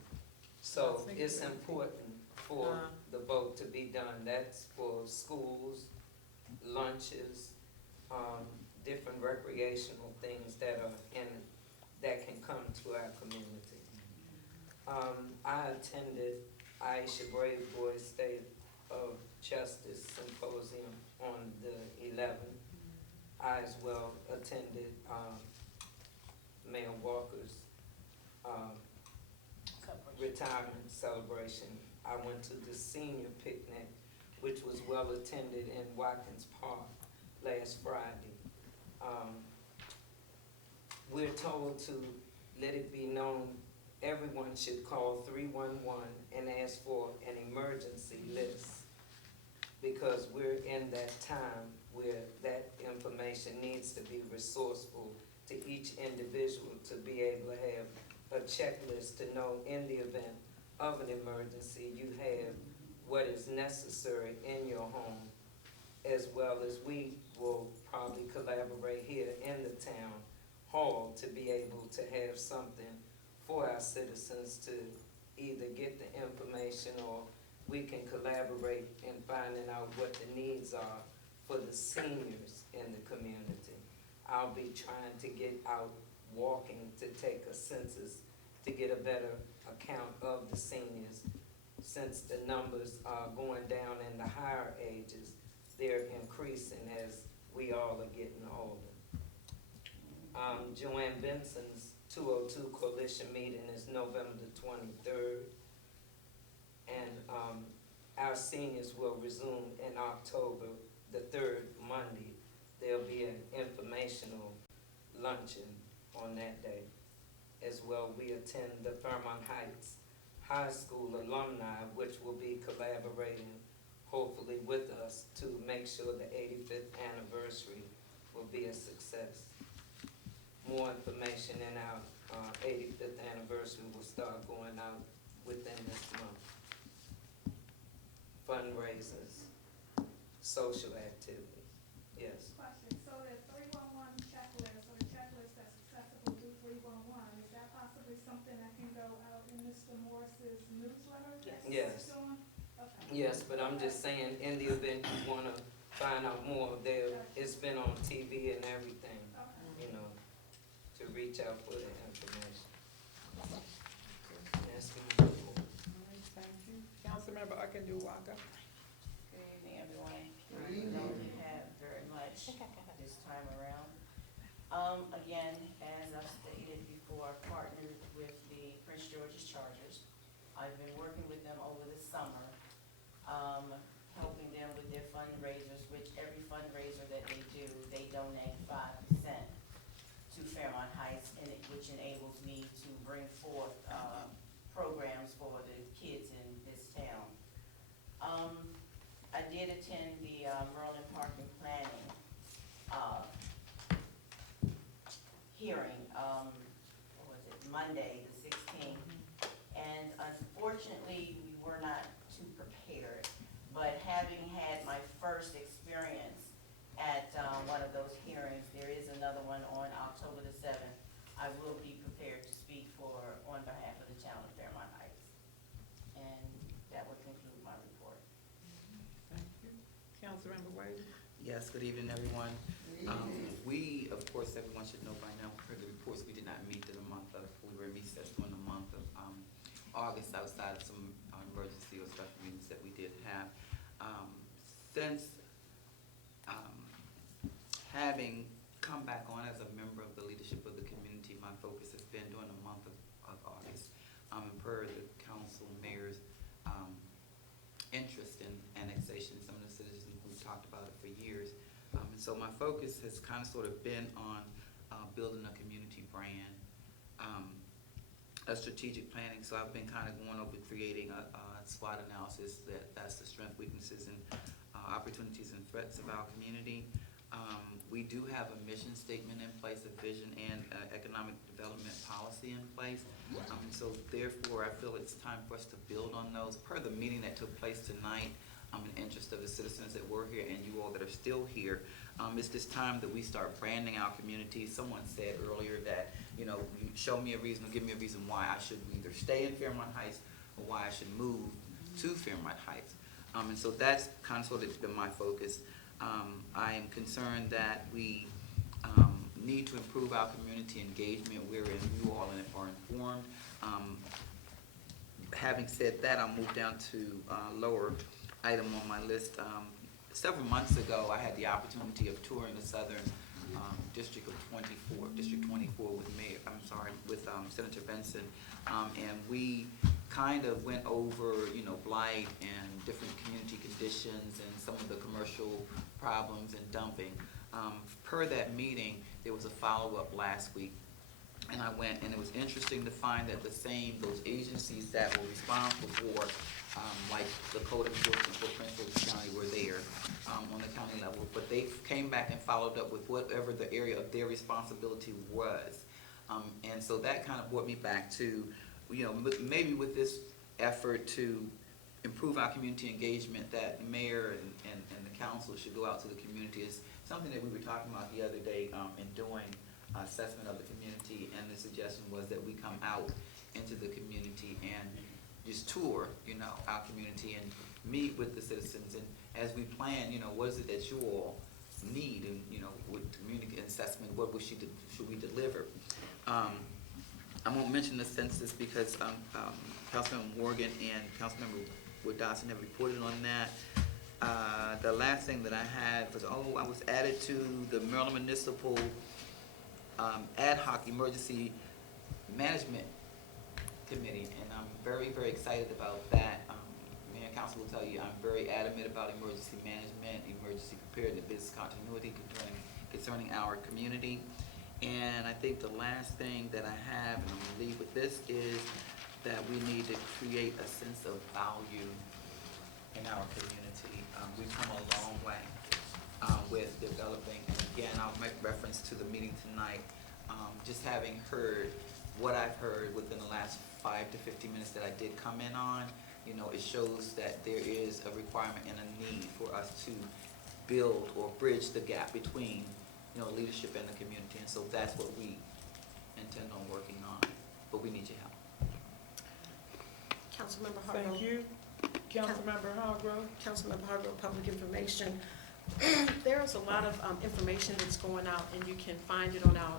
So it's important for the vote to be done. That's for schools, lunches, different recreational things that are in, that can come to our community. I attended Aisha Brave Boys State of Justice Symposium on the 11th. I as well attended Mayor Walker's retirement celebration. I went to the senior picnic, which was well attended in Watkins Park last Friday. We're told to let it be known everyone should call 311 and ask for an emergency list, because we're in that time where that information needs to be resourceful to each individual to be able to have a checklist to know in the event of an emergency, you have what is necessary in your home, as well as we will probably collaborate here in the town hall to be able to have something for our citizens to either get the information, or we can collaborate in finding out what the needs are for the seniors in the community. I'll be trying to get out walking to take a census to get a better account of the seniors. Since the numbers are going down in the higher ages, they're increasing as we all are getting older. Joanne Benson's 202 Coalition meeting is November the 23rd. And our seniors will resume in October, the 3rd Monday. There'll be an informational luncheon on that day. As well, we attend the Fairmount Heights High School alumni, which will be collaborating hopefully with us to make sure the 85th anniversary will be a success. More information in our 85th anniversary will start going out within this month. Fundraisers, social activities, yes. Question, so the 311 checklist, or the checklist that's accessible through 311, is that possibly something that can go out in Mr. Morris's newsletter? Yes. Doing? Okay. Yes, but I'm just saying, in the event you wanna find out more, it's been on TV and everything, you know, to reach out for the information. That's my report. Thank you. Councilmember Akindu-Waka. Good evening, everyone. We don't have very much this time around. Again, as I've stated before, I partnered with the Prince George's Chargers. I've been working with them over the summer, helping them with their fundraisers, which every fundraiser that they do, they donate 5% to Fairmount Heights, which enables me to bring forth programs for the kids in this town. I did attend the Merlin Parking Planning hearing, what was it, Monday, the 16th. And unfortunately, we were not too prepared. But having had my first experience at one of those hearings, there is another one on October the 7th. I will be prepared to speak on behalf of the town of Fairmount Heights. And that would conclude my report. Thank you. Councilmember Wade. Yes, good evening, everyone. We, of course, everyone should know by now, per the reports, we did not meet in the month of, we were in recess during the month of August outside of some emergency or special meetings that we did have. Since having come back on as a member of the leadership of the community, my focus has been during the month of August, and per the council mayor's interest in annexation. Some of the citizens, we've talked about it for years. And so my focus has kind of sort of been on building a community brand, a strategic planning. So I've been kind of going over creating a SWOT analysis that's the strengths, weaknesses, and opportunities and threats of our community. We do have a mission statement in place, a vision and economic development policy in place. So therefore, I feel it's time for us to build on those. Per the meeting that took place tonight, in the interest of the citizens that were here and you all that are still here, it's this time that we start branding our community. Someone said earlier that, you show me a reason, or give me a reason why I should either stay in Fairmount Heights or why I should move to Fairmount Heights. And so that's kind of sort of been my focus. I am concerned that we need to improve our community engagement wherein you all are informed. Having said that, I'll move down to lower item on my list. Several months ago, I had the opportunity of touring the southern District 24 with Senator Benson, and we kind of went over, blight and different community conditions and some of the commercial problems and dumping. Per that meeting, there was a follow-up last week, and I went, and it was interesting to find that those agencies that were responsible for, like the code enforcement for Prince William County, were there on the county level, but they came back and followed up with whatever the area of their responsibility was. And so that kind of brought me back to, maybe with this effort to improve our community engagement, that the mayor and the council should go out to the community. Is something that we were talking about the other day in doing assessment of the community, and the suggestion was that we come out into the community and just tour, our community and meet with the citizens, and as we plan, what is it that you all need, and with community assessment, what should we deliver? I won't mention the census because Councilmember Morgan and Councilmember Wood Dotson have reported on that. The last thing that I had was, I was added to the Maryland Municipal Ad Hoc Emergency Management Committee, and I'm very, very excited about that. Mayor and Council will tell you I'm very adamant about emergency management, emergency preparedness, business continuity concerning our community. And I think the last thing that I have, and I'm going to leave with this, is that we need to create a sense of value in our community. We've come a long way with developing, and again, I'll make reference to the meeting tonight. Just having heard what I've heard within the last 5 to 15 minutes that I did come in on, it shows that there is a requirement and a need for us to build or bridge the gap between leadership and the community, and so that's what we intend on working on, but we need your help. Councilmember Hargrove. Thank you. Councilmember Hargrove. Councilmember Hargrove, Public Information. There's a lot of information that's going out, and you can find it on our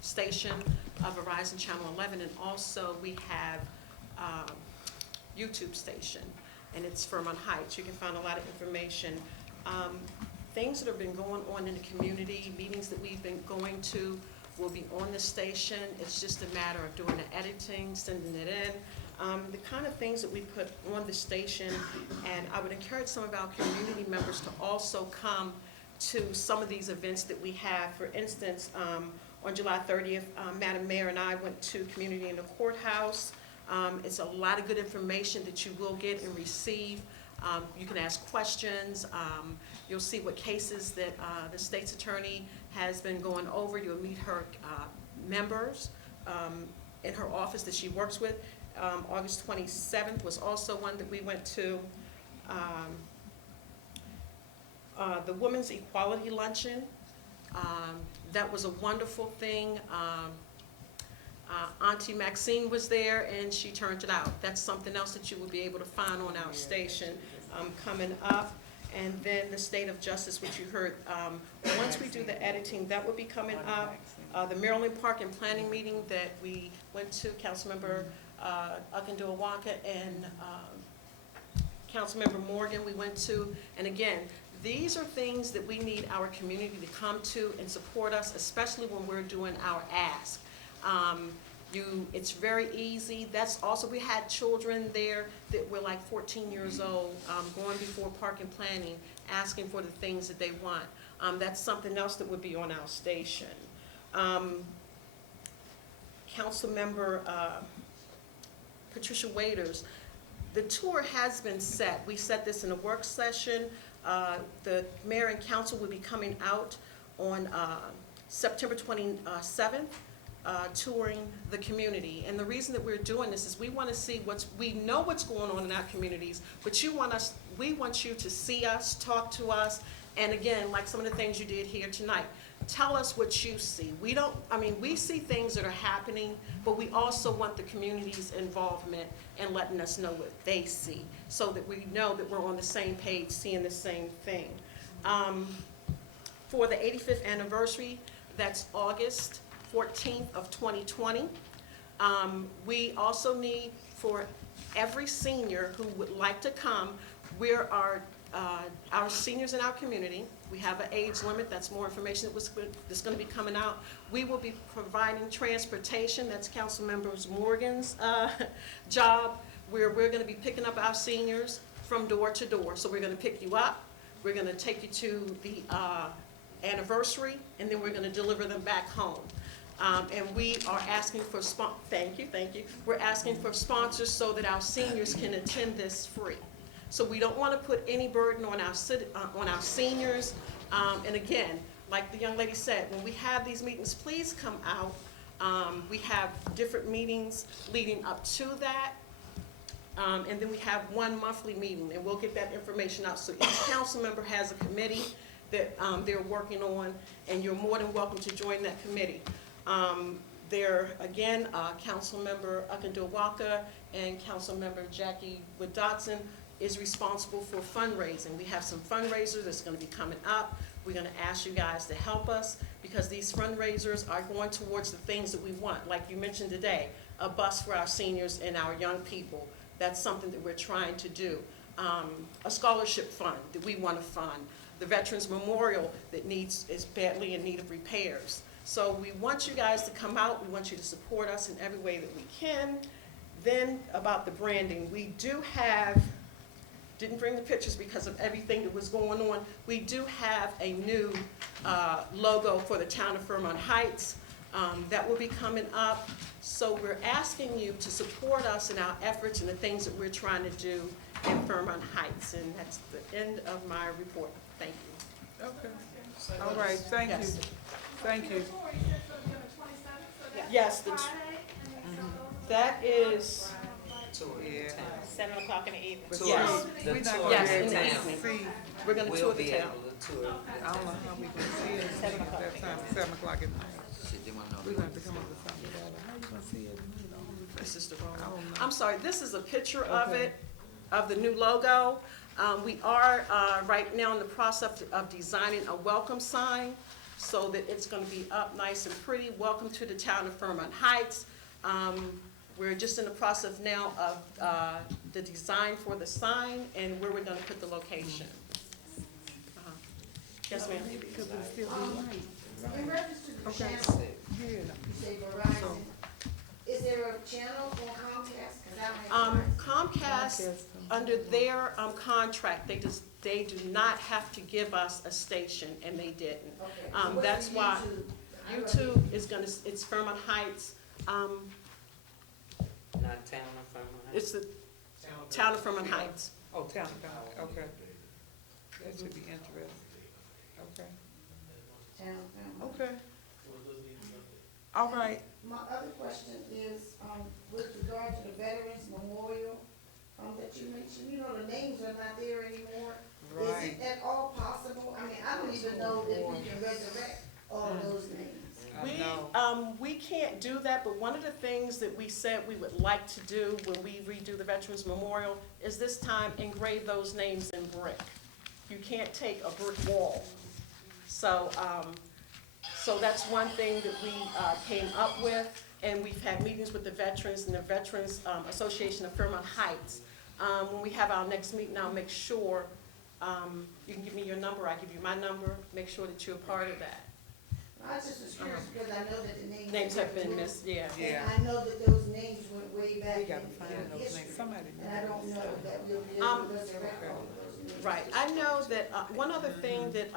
station, Verizon Channel 11, and also we have YouTube station, and it's Fairmount Heights. You can find a lot of information. Things that have been going on in the community, meetings that we've been going to, will be on the station. It's just a matter of doing the editing, sending it in. The kind of things that we put on the station, and I would encourage some of our community members to also come to some of these events that we have. For instance, on July 30th, Madam Mayor and I went to Community in the Courthouse. It's a lot of good information that you will get and receive. You can ask questions. You'll see what cases that the state's attorney has been going over. You'll meet her members in her office that she works with. August 27th was also one that we went to. The Women's Equality Luncheon. That was a wonderful thing. Auntie Maxine was there and she turned it out. That's something else that you will be able to find on our station coming up. And then the State of Justice, which you heard, once we do the editing, that will be coming up. The Maryland Park and Planning meeting that we went to, Councilmember Akindawaka and Councilmember Morgan we went to. And again, these are things that we need our community to come to and support us, especially when we're doing our ask. It's very easy. That's also, we had children there that were like 14 years old, going before Park and Planning, asking for the things that they want. That's something else that would be on our station. Councilmember Patricia Waiters, the tour has been set. We set this in a work session. The mayor and council will be coming out on September 27th. Touring the community. And the reason that we're doing this is we want to see we know what's going on in our communities, but we want you to see us, talk to us, and again, like some of the things you did here tonight, tell us what you see. We see things that are happening, but we also want the community's involvement and letting us know what they see, so that we know that we're on the same page, seeing the same thing. For the 85th anniversary, that's August 14th of 2020. We also need for every senior who would like to come. We're our seniors in our community. We have an age limit. That's more information that's going to be coming out. We will be providing transportation. That's Councilmember Morgan's job, where we're going to be picking up our seniors from door to door. So we're going to pick you up. We're going to take you to the anniversary, and then we're going to deliver them back home. And we are asking for thank you. We're asking for sponsors so that our seniors can attend this free. So we don't want to put any burden on our seniors. And again, like the young lady said, when we have these meetings, please come out. We have different meetings leading up to that. And then we have one monthly meeting, and we'll get that information out. So each council member has a committee that they're working on, and you're more than welcome to join that committee. There, again, Councilmember Akindawaka and Councilmember Jackie Wood-Dotson is responsible for fundraising. We have some fundraisers that's going to be coming up. We're going to ask you guys to help us, because these fundraisers are going towards the things that we want. Like you mentioned today, a bus for our seniors and our young people. That's something that we're trying to do. A scholarship fund that we want to fund. The Veterans Memorial that is badly in need of repairs. So we want you guys to come out. We want you to support us in every way that we can. Then about the branding, we didn't bring the pictures because of everything that was going on. We do have a new logo for the town of Fairmount Heights. That will be coming up. So we're asking you to support us in our efforts and the things that we're trying to do in Fairmount Heights. And that's the end of my report. Thank you. Okay. All right, thank you. Yes. Thank you. Yes, that is, Yeah. 7 o'clock in the evening. But Yes. we not tour gonna Yes, be in able the to evening. see. we're gonna tour We'll the be town. able to tour. I don't know how we gonna see it at that time, 7 o'clock at night. Shit, they wanna know. We're gonna have to come up with something about it. How you gonna see it? You know, This is the wrong I one. don't know. I'm sorry, this is a picture of Okay. it, of the new logo. We are right now in the process of designing a welcome sign so that it's gonna be up nice and pretty. Welcome to the town of Fairmount Heights. We're just in the process now of the design for the sign and where we're gonna put the location. Yes, ma'am? Because it'll still be light. In reference to the Okay. channel, Yeah. you say Verizon, is there a channel on Comcast? 'Cause I don't have Comcast, under their contract, they do not have to give us a station, and they didn't. Okay. So what's That's the why YouTube? YouTube is it's Fairmount Heights. Not town of Fairmount. It's the town of Fairmount Heights. Oh, town, okay. That should be interesting. Okay. Channel family. Okay. All right. My other question is, with regard to the Veterans Memorial, that you mentioned, you know, the names are not there anymore. Is Right. it at all possible? I mean, I don't even know if we can resurrect all those names. We can't do that, but one of the things that we said we would like to do when we redo the Veterans Memorial is this time engrave those names in brick. You can't take a brick wall. So So that's one thing that we came up with, and we've had meetings with the veterans and the Veterans Association of Fairmount Heights. When we have our next meeting, I'll make sure, you can give me your number, I give you my number, make sure that you're a part of that. I just was curious because I know that the names. Names have been missed, yeah. Yeah. And I know that those names went way back We in gotta find those history. names. Somebody And I don't know that we'll be able to resurrect all of those names. Right, I know that, one other thing that,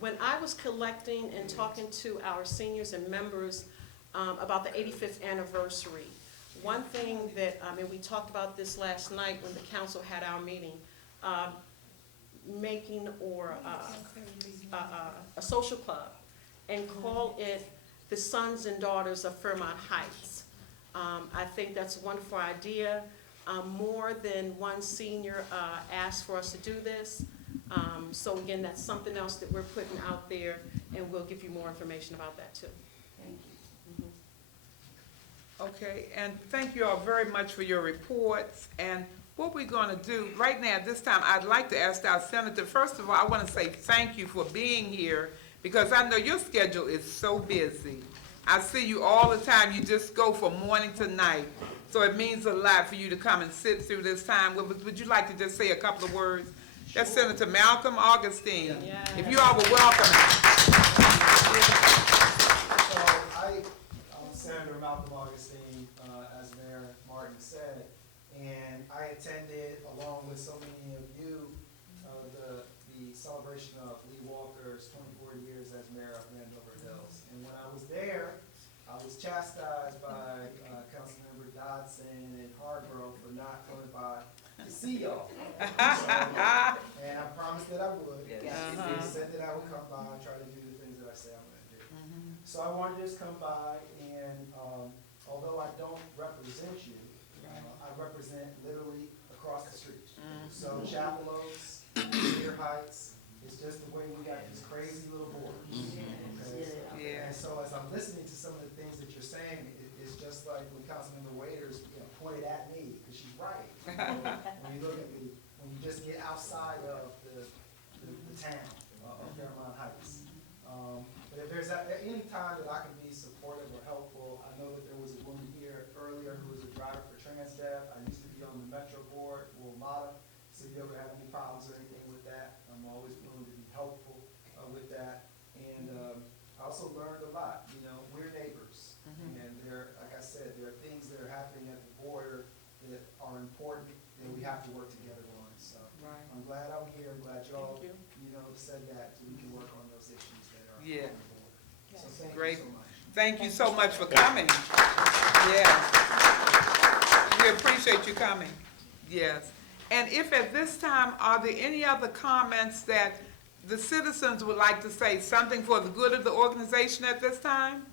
when I was collecting and talking to our seniors and members about the 85th anniversary, one thing that, and we talked about this last night when the council had our meeting, making or a social club and call it the Sons and Daughters of Fairmount Heights. I think that's a wonderful idea. More than one senior asked for us to do this. So again, that's something else that we're putting out there, and we'll give you more information about that too. Thank you. Okay, and thank you all very much for your reports. And what we're gonna do, right now, at this time, I'd like to ask our senator, first of all, I wanna say thank you for being here, because I know your schedule is so busy. I see you all the time, you just go from morning to night. So it means a lot for you to come and sit through this time. Would you like to just say a couple of words? That's Senator Malcolm Augustine. Yeah. If you all will welcome him. So I'm Senator Malcolm Augustine, as Mayor Martin said, and I attended, along with so many of you, the celebration of Lee Walker's 24 years as mayor of Landover Hills. And when I was there, I was chastised by Councilmember Dodson and Hargrove for not coming by to see y'all. And I promised that I would. I said that I would come by and try to do the things that I say I'm going to do. So I wanted to just come by, and although I don't represent you, I represent literally across the street. So Chapel Oaks, Cedar Heights, it's just the way we got these crazy little borders. Okay? Yeah. And so as I'm listening to some of the things that you're saying, it's just like when Councilmember Waiters pointed at me, because she's right. When you look at when you just get outside of the town of Fairmount Heights. But if there's any time that I can be supportive or helpful, I know that there was a woman here earlier who was a driver for TransDev. I used to be on the Metro board for MATA, so if you ever have any problems or anything with that, I'm always willing to be helpful with that. And I also learned a lot. We're neighbors, and like I said, there are things that are happening at the border that are important that we have to work together on. So I'm glad I'm here. I'm glad y'all, said that so we can work on those issues that are on the board. So thank Great. you so much. Thank you so much for coming. Yes. We appreciate you coming. Yes. And if at this time, are there any other comments that the citizens would like to say, something for the good of the organization at this time?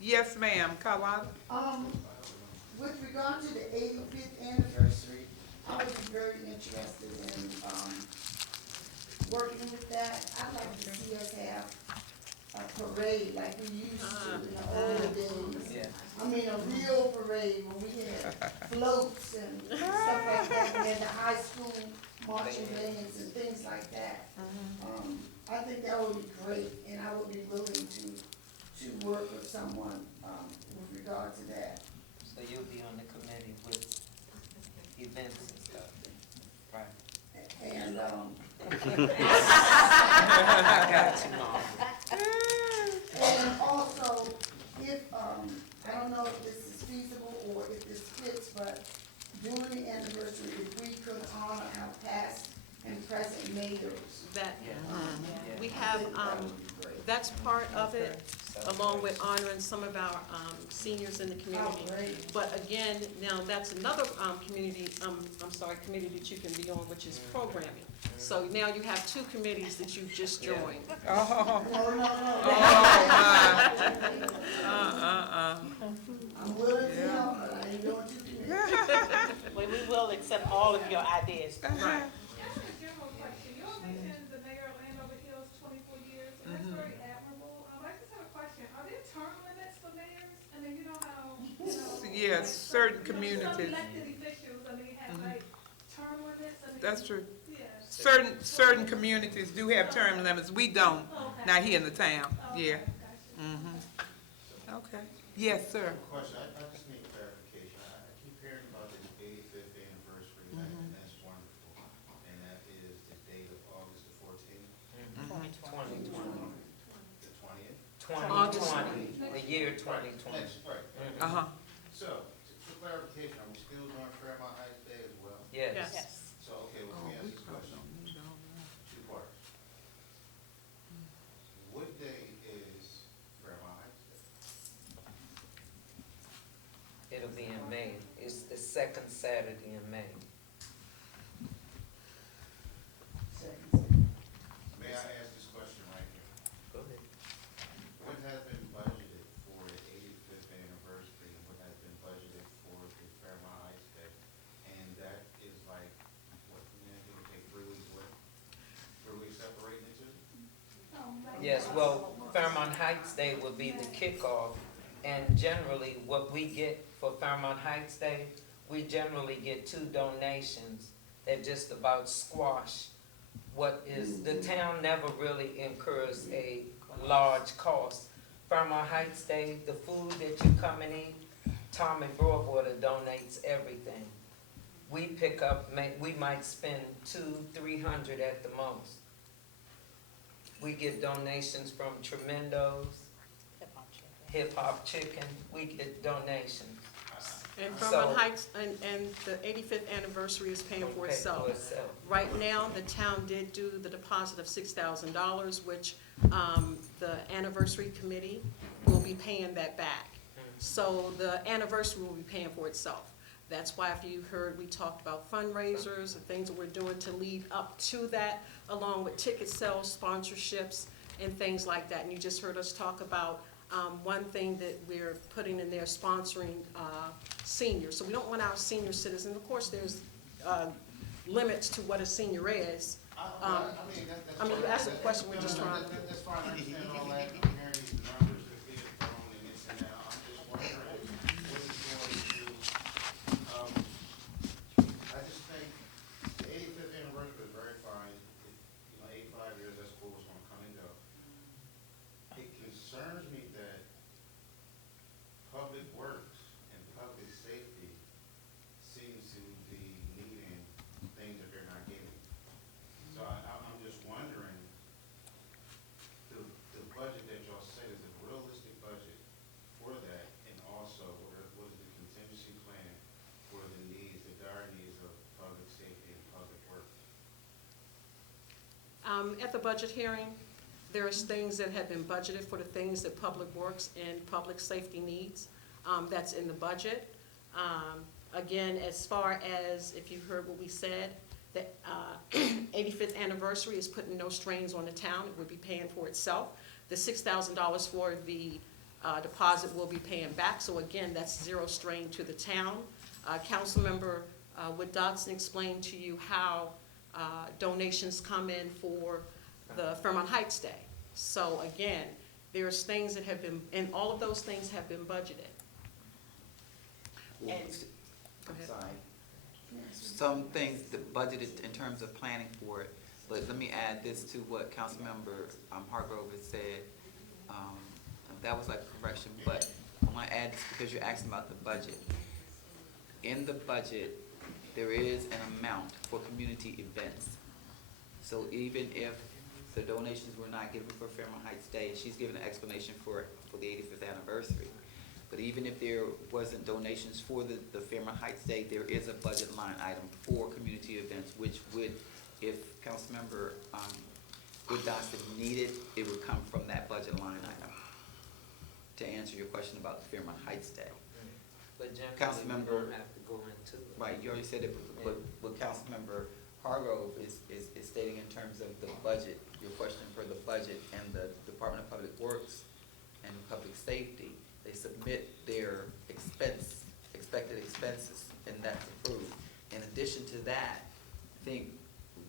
Yes, ma'am. Carlotta? With regard to the 85th anniversary, I would be very interested in, working with that. I'd like to see us have a parade like we used to in the old days. I mean, a real parade when we had floats and stuff like that, and the high school marching bands and things like that. I think that would be great, and I would be willing to work with someone, with regard to that. So you'll be on the committee with events and stuff, right? And, I got you, Mom. and also, if, I don't know if this is feasible or if this fits, but during the anniversary, if we could honor our past and present mayors. That, Yeah. we have, that's part of it, along with honoring some of our seniors in the community. Oh, great. But again, now that's another community that you can be on, which is programming. So now you have two committees that you've just joined. Oh, No, no, my. I'm willing to help, but I ain't doing too many. We will accept all of your ideas. Right. I have a general question. You all mentioned the mayor of Landover Hills, 24 years, and that's very admirable. I just have a question. Are there term limits for mayors? I mean, how, Yes, certain some communities. elected officials, have like term limits? I mean, That's true. Yeah. Certain communities do have term limits, we don't, Okay. not here in the town, Okay, yeah. gotcha. Okay, yes, sir. Question, I just need clarification. I keep hearing about this 85th anniversary, and that's wonderful. And that is the date of August the 14th, 2020. the 20th? 2020, the year 2020. Next, right. Uh-huh. So, for clarification, are we still doing Fairmount Heights Day as well? Yes. Yes. So, okay, let me ask this question, two parts. What day is Fairmount Heights Day? It'll be in May. It's the second Saturday in May. May I ask this question right here? Go ahead. What has been budgeted for the 85th anniversary, and what has been budgeted for the Fairmount Heights Day? And that is like, what, give or take 3 weeks away? 3 weeks separating the two? Yes, well, Fairmount Heights Day will be the kickoff, and generally, what we get for Fairmount Heights Day, we generally get 2 donations that just about squash what is, the town never really incurs a large cost. Fairmount Heights Day, the food that you come and eat, Tommy Broadwater donates everything. We pick up, we might spend $200-300 at the most. We get donations from Tremendo's, Hip Hop Chicken, we get donations. And So- Fairmount Heights, and the 85th anniversary is paying for Pay itself. for itself. Right now, the town did do the deposit of $6,000, which the anniversary committee will be paying that back. So the anniversary will be paying for itself. That's why if you heard, we talked about fundraisers and things that we're doing to lead up to that, along with ticket sales, sponsorships, and things like that. And you just heard us talk about one thing that we're putting in there, sponsoring seniors. So we don't want our senior citizens, of course, there's limits to what a senior is. I mean, that's. I mean, you asked a question, we're just trying to. That's fine, I understand all that, I'm hearing these numbers that are being thrown and this and that, I'm just wondering what it's going to, I just think the 85th anniversary is very fine. You know, 85 years, that's cool, it's gonna come and go. It concerns me that public works and public safety seems to be needing things that they're not getting. So I'm just wondering, the budget that y'all said is a realistic budget for that, and also what is the contingency plan for the needs, the dire needs of public safety and public works? At the budget hearing, there's things that have been budgeted for the things that Public Works and Public Safety needs. That's in the budget. Again, as far as, if you heard what we said, the 85th anniversary is putting no strains on the town. It would be paying for itself. The $6,000 for the deposit will be paying back. So again, that's zero strain to the town. Councilmember Wood Dodson explained to you how donations come in for the Fairmount Heights Day. So again, there's things that have been, and all of those things have been budgeted. Well, And- Go ahead. Sorry. Some things that budgeted in terms of planning for it, but let me add this to what Councilmember Hargrove has said. That was like a correction, but I want to add this because you're asking about the budget. In the budget, there is an amount for community events. So even if the donations were not given for Fairmount Heights Day, she's given an explanation for the 85th anniversary. But even if there wasn't donations for the Fairmount Heights Day, there is a budget line item for community events, which would, if Councilmember Wood Dodson needed, it would come from that budget line item. To answer your question about the Fairmount Heights Day. But generally, Councilmember- we don't have to go into it. Right, you already said it, but what Councilmember Hargrove is stating in terms of the budget, your question for the budget and the Department of Public Works and Public Safety, they submit their expected expenses, and that's approved. In addition to that, I think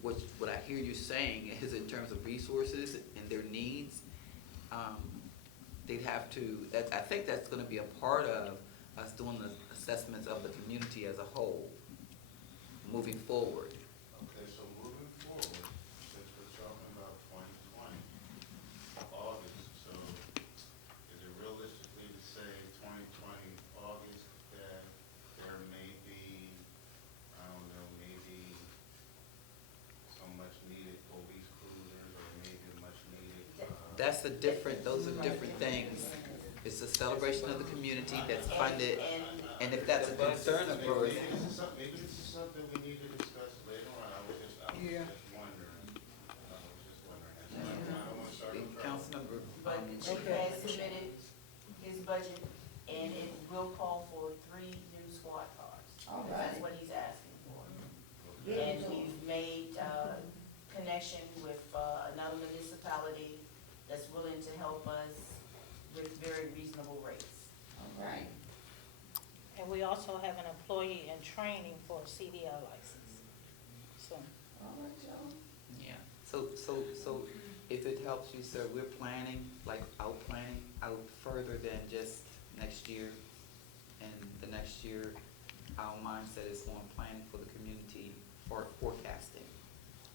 what I hear you saying is in terms of resources and their needs, they'd have to, I think that's gonna be a part of us doing the assessments of the community as a whole, moving forward. Okay, so moving forward, since we're talking about 2020, August, so is it realistically to say 2020 August that there may be, I don't know, maybe so much needed police cruisers or maybe much needed, Those are different things. It's a celebration of the community that's funded, and if that's a concern of yours, maybe this is something we need to discuss later on. I was just Yeah. wondering. I don't want to start a trouble. Councilmember, But Chief has submitted his budget, and it will call for 3 new squad cars. All That's right. what he's asking for. Very And good. we've made, connection with, another municipality that's willing to help us with very reasonable rates. All right. And we also have an employee in training for a CDL license. So, All right, Joe. yeah, so if it helps you, sir, we're planning out further than just next year. And the next year, our mindset is on planning for the community, for forecasting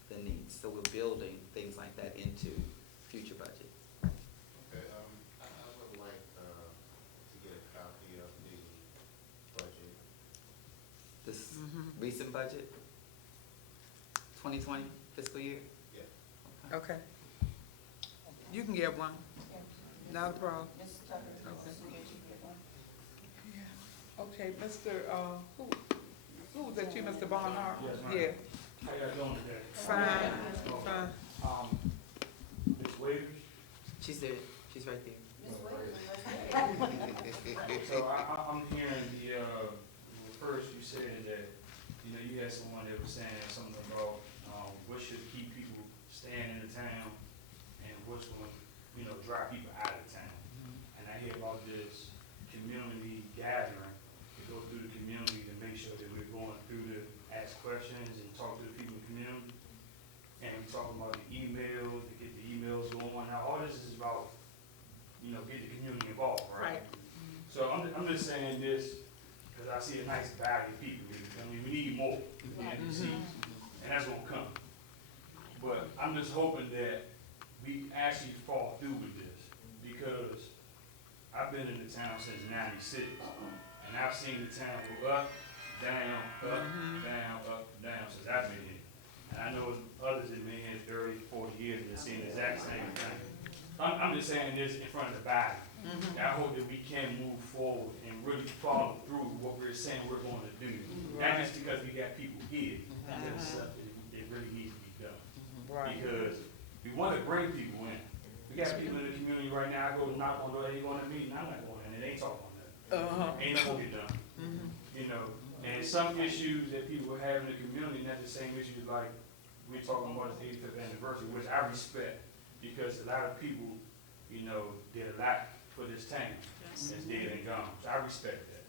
the needs. So we're building things like that into future budgets. Okay, I would like to get a copy of the budget. This recent budget, 2020 fiscal year? Yeah. Okay. You can get one, not a problem. Mr. Tucker, Okay. suggest you get one? Okay, Mr., who was that, you, Mr. Barnhart? Yes, ma'am. Yeah, How y'all doing today? fine, fine. Ms. Waiters? She's there, she's right there. So I'm hearing first you said that, you had someone that was saying something about, what should keep people staying in the town and what's going to, drive people out of town. And I hear about this community gathering to go through the community to make sure that we're going through to ask questions and talk to the people in the community. And we're talking about the emails, to get the emails going. Now, all this is about, get the community involved, right? So I'm just saying this, because I see a nice body of people. We need more NPCs, and that's gonna come. But I'm just hoping that we actually fall through with this, because I've been in the town since '96, and I've seen the town go up, down, since I've been here. And I know others that have been here 30, 40 years and have seen the exact same thing. I'm just saying this in front of the body. I hope that we can move forward and really follow through what we're saying we're going to do. Not just because we got people here, that's something that really needs to be done. Right. Because we want to bring people in. We got people in the community right now, I go knock on the door, hey, you going to meeting? I'm not going in, and they ain't talking on that. Ain't nothing gonna get done. And some issues that people have in the community, not the same issues like we're talking about this 85th anniversary, which I respect, because a lot of people, did a lot for this town that's dead and gone. So I respect that.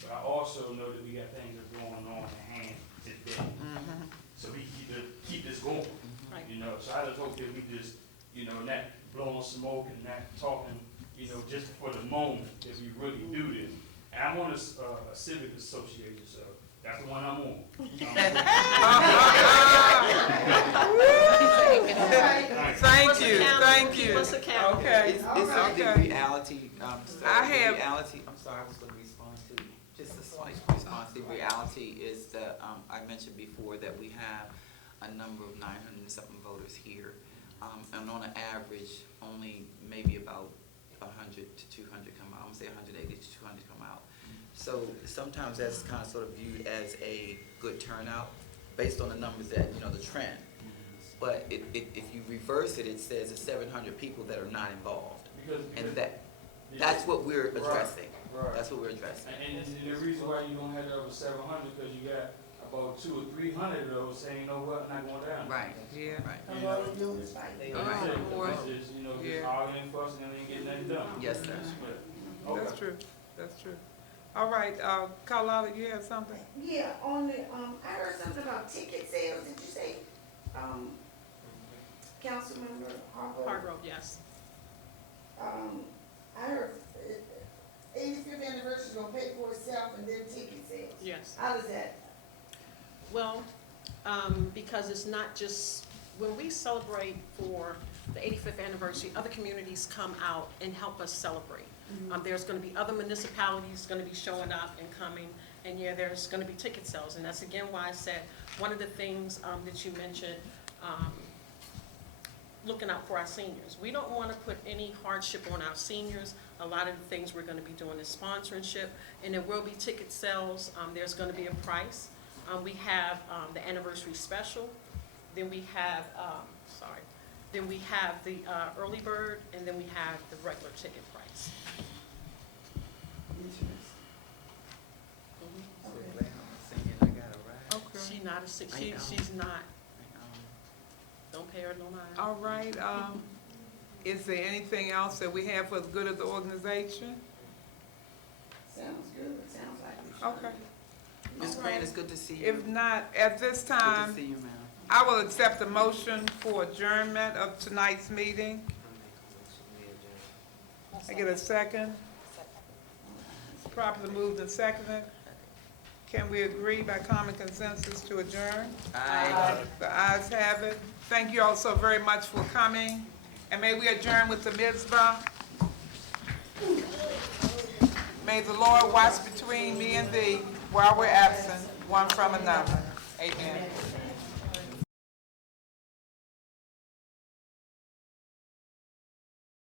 But I also know that we got things that are going on at hand today. So we keep this going. Right. So I just hope that we just, not blowing smoke and not talking, just for the moment that we really do this. And I'm on a civic association, so that's the one I'm on. Thank you. What's the count? Okay. It's the Okay. reality, I'm sorry, I was gonna respond to, just a slight response. The reality is that, I mentioned before that we have a number of 900 and something voters here. And on an average, only maybe about 100 to 200 come out. I'm gonna say 180 to 200 come out. So sometimes that's kind of sort of viewed as a good turnout based on the numbers that, the trend. But if you reverse it, it says it's 700 people that are not involved. And that's what we're addressing. Right. That's what we're addressing. And the reason why you don't have that over 700, because you got about 200 or 300 of those saying, you know what, I'm not going down. Right. Yeah. Right. I'm all they do is fight. Right. Just, just arguing, fussing, and ain't getting nothing done. Yes, sir. Okay. That's true, that's true. All right, Carlotta, you have something? Yeah, on the, I heard something about ticket sales, did you say, Councilmember Hargrove? Hargrove, yes. I heard 85th anniversary gonna pay for itself and then ticket sales. Yes. How does that? Well, because it's not just, when we celebrate for the 85th anniversary, other communities come out and help us celebrate. There's gonna be other municipalities gonna be showing up and coming, and yeah, there's gonna be ticket sales, and that's again why I said, one of the things, that you mentioned, looking out for our seniors. We don't wanna put any hardship on our seniors. A lot of the things we're gonna be doing is sponsorship, and there will be ticket sales. There's gonna be a price. We have, the anniversary special, then we have, then we have the, early bird, and then we have the regular ticket price. Singing, I got a ride. Okay. She's not a six, I know. she's not, don't pay her no mind. All right, is there anything else that we have for the good of the organization? Sounds good, sounds like we should. Okay. Ms. Grant, it's good to see you. If not, at this Good to time, see you, ma'am. I will accept the motion for adjournment of tonight's meeting. I get a second? Properly moved and seconded. Can we agree by common consensus to adjourn? Aye. The ayes have it. Thank you all so very much for coming. And may we adjourn with the mitzvah. May the Lord watch between me and thee while we're absent, one from another. Amen.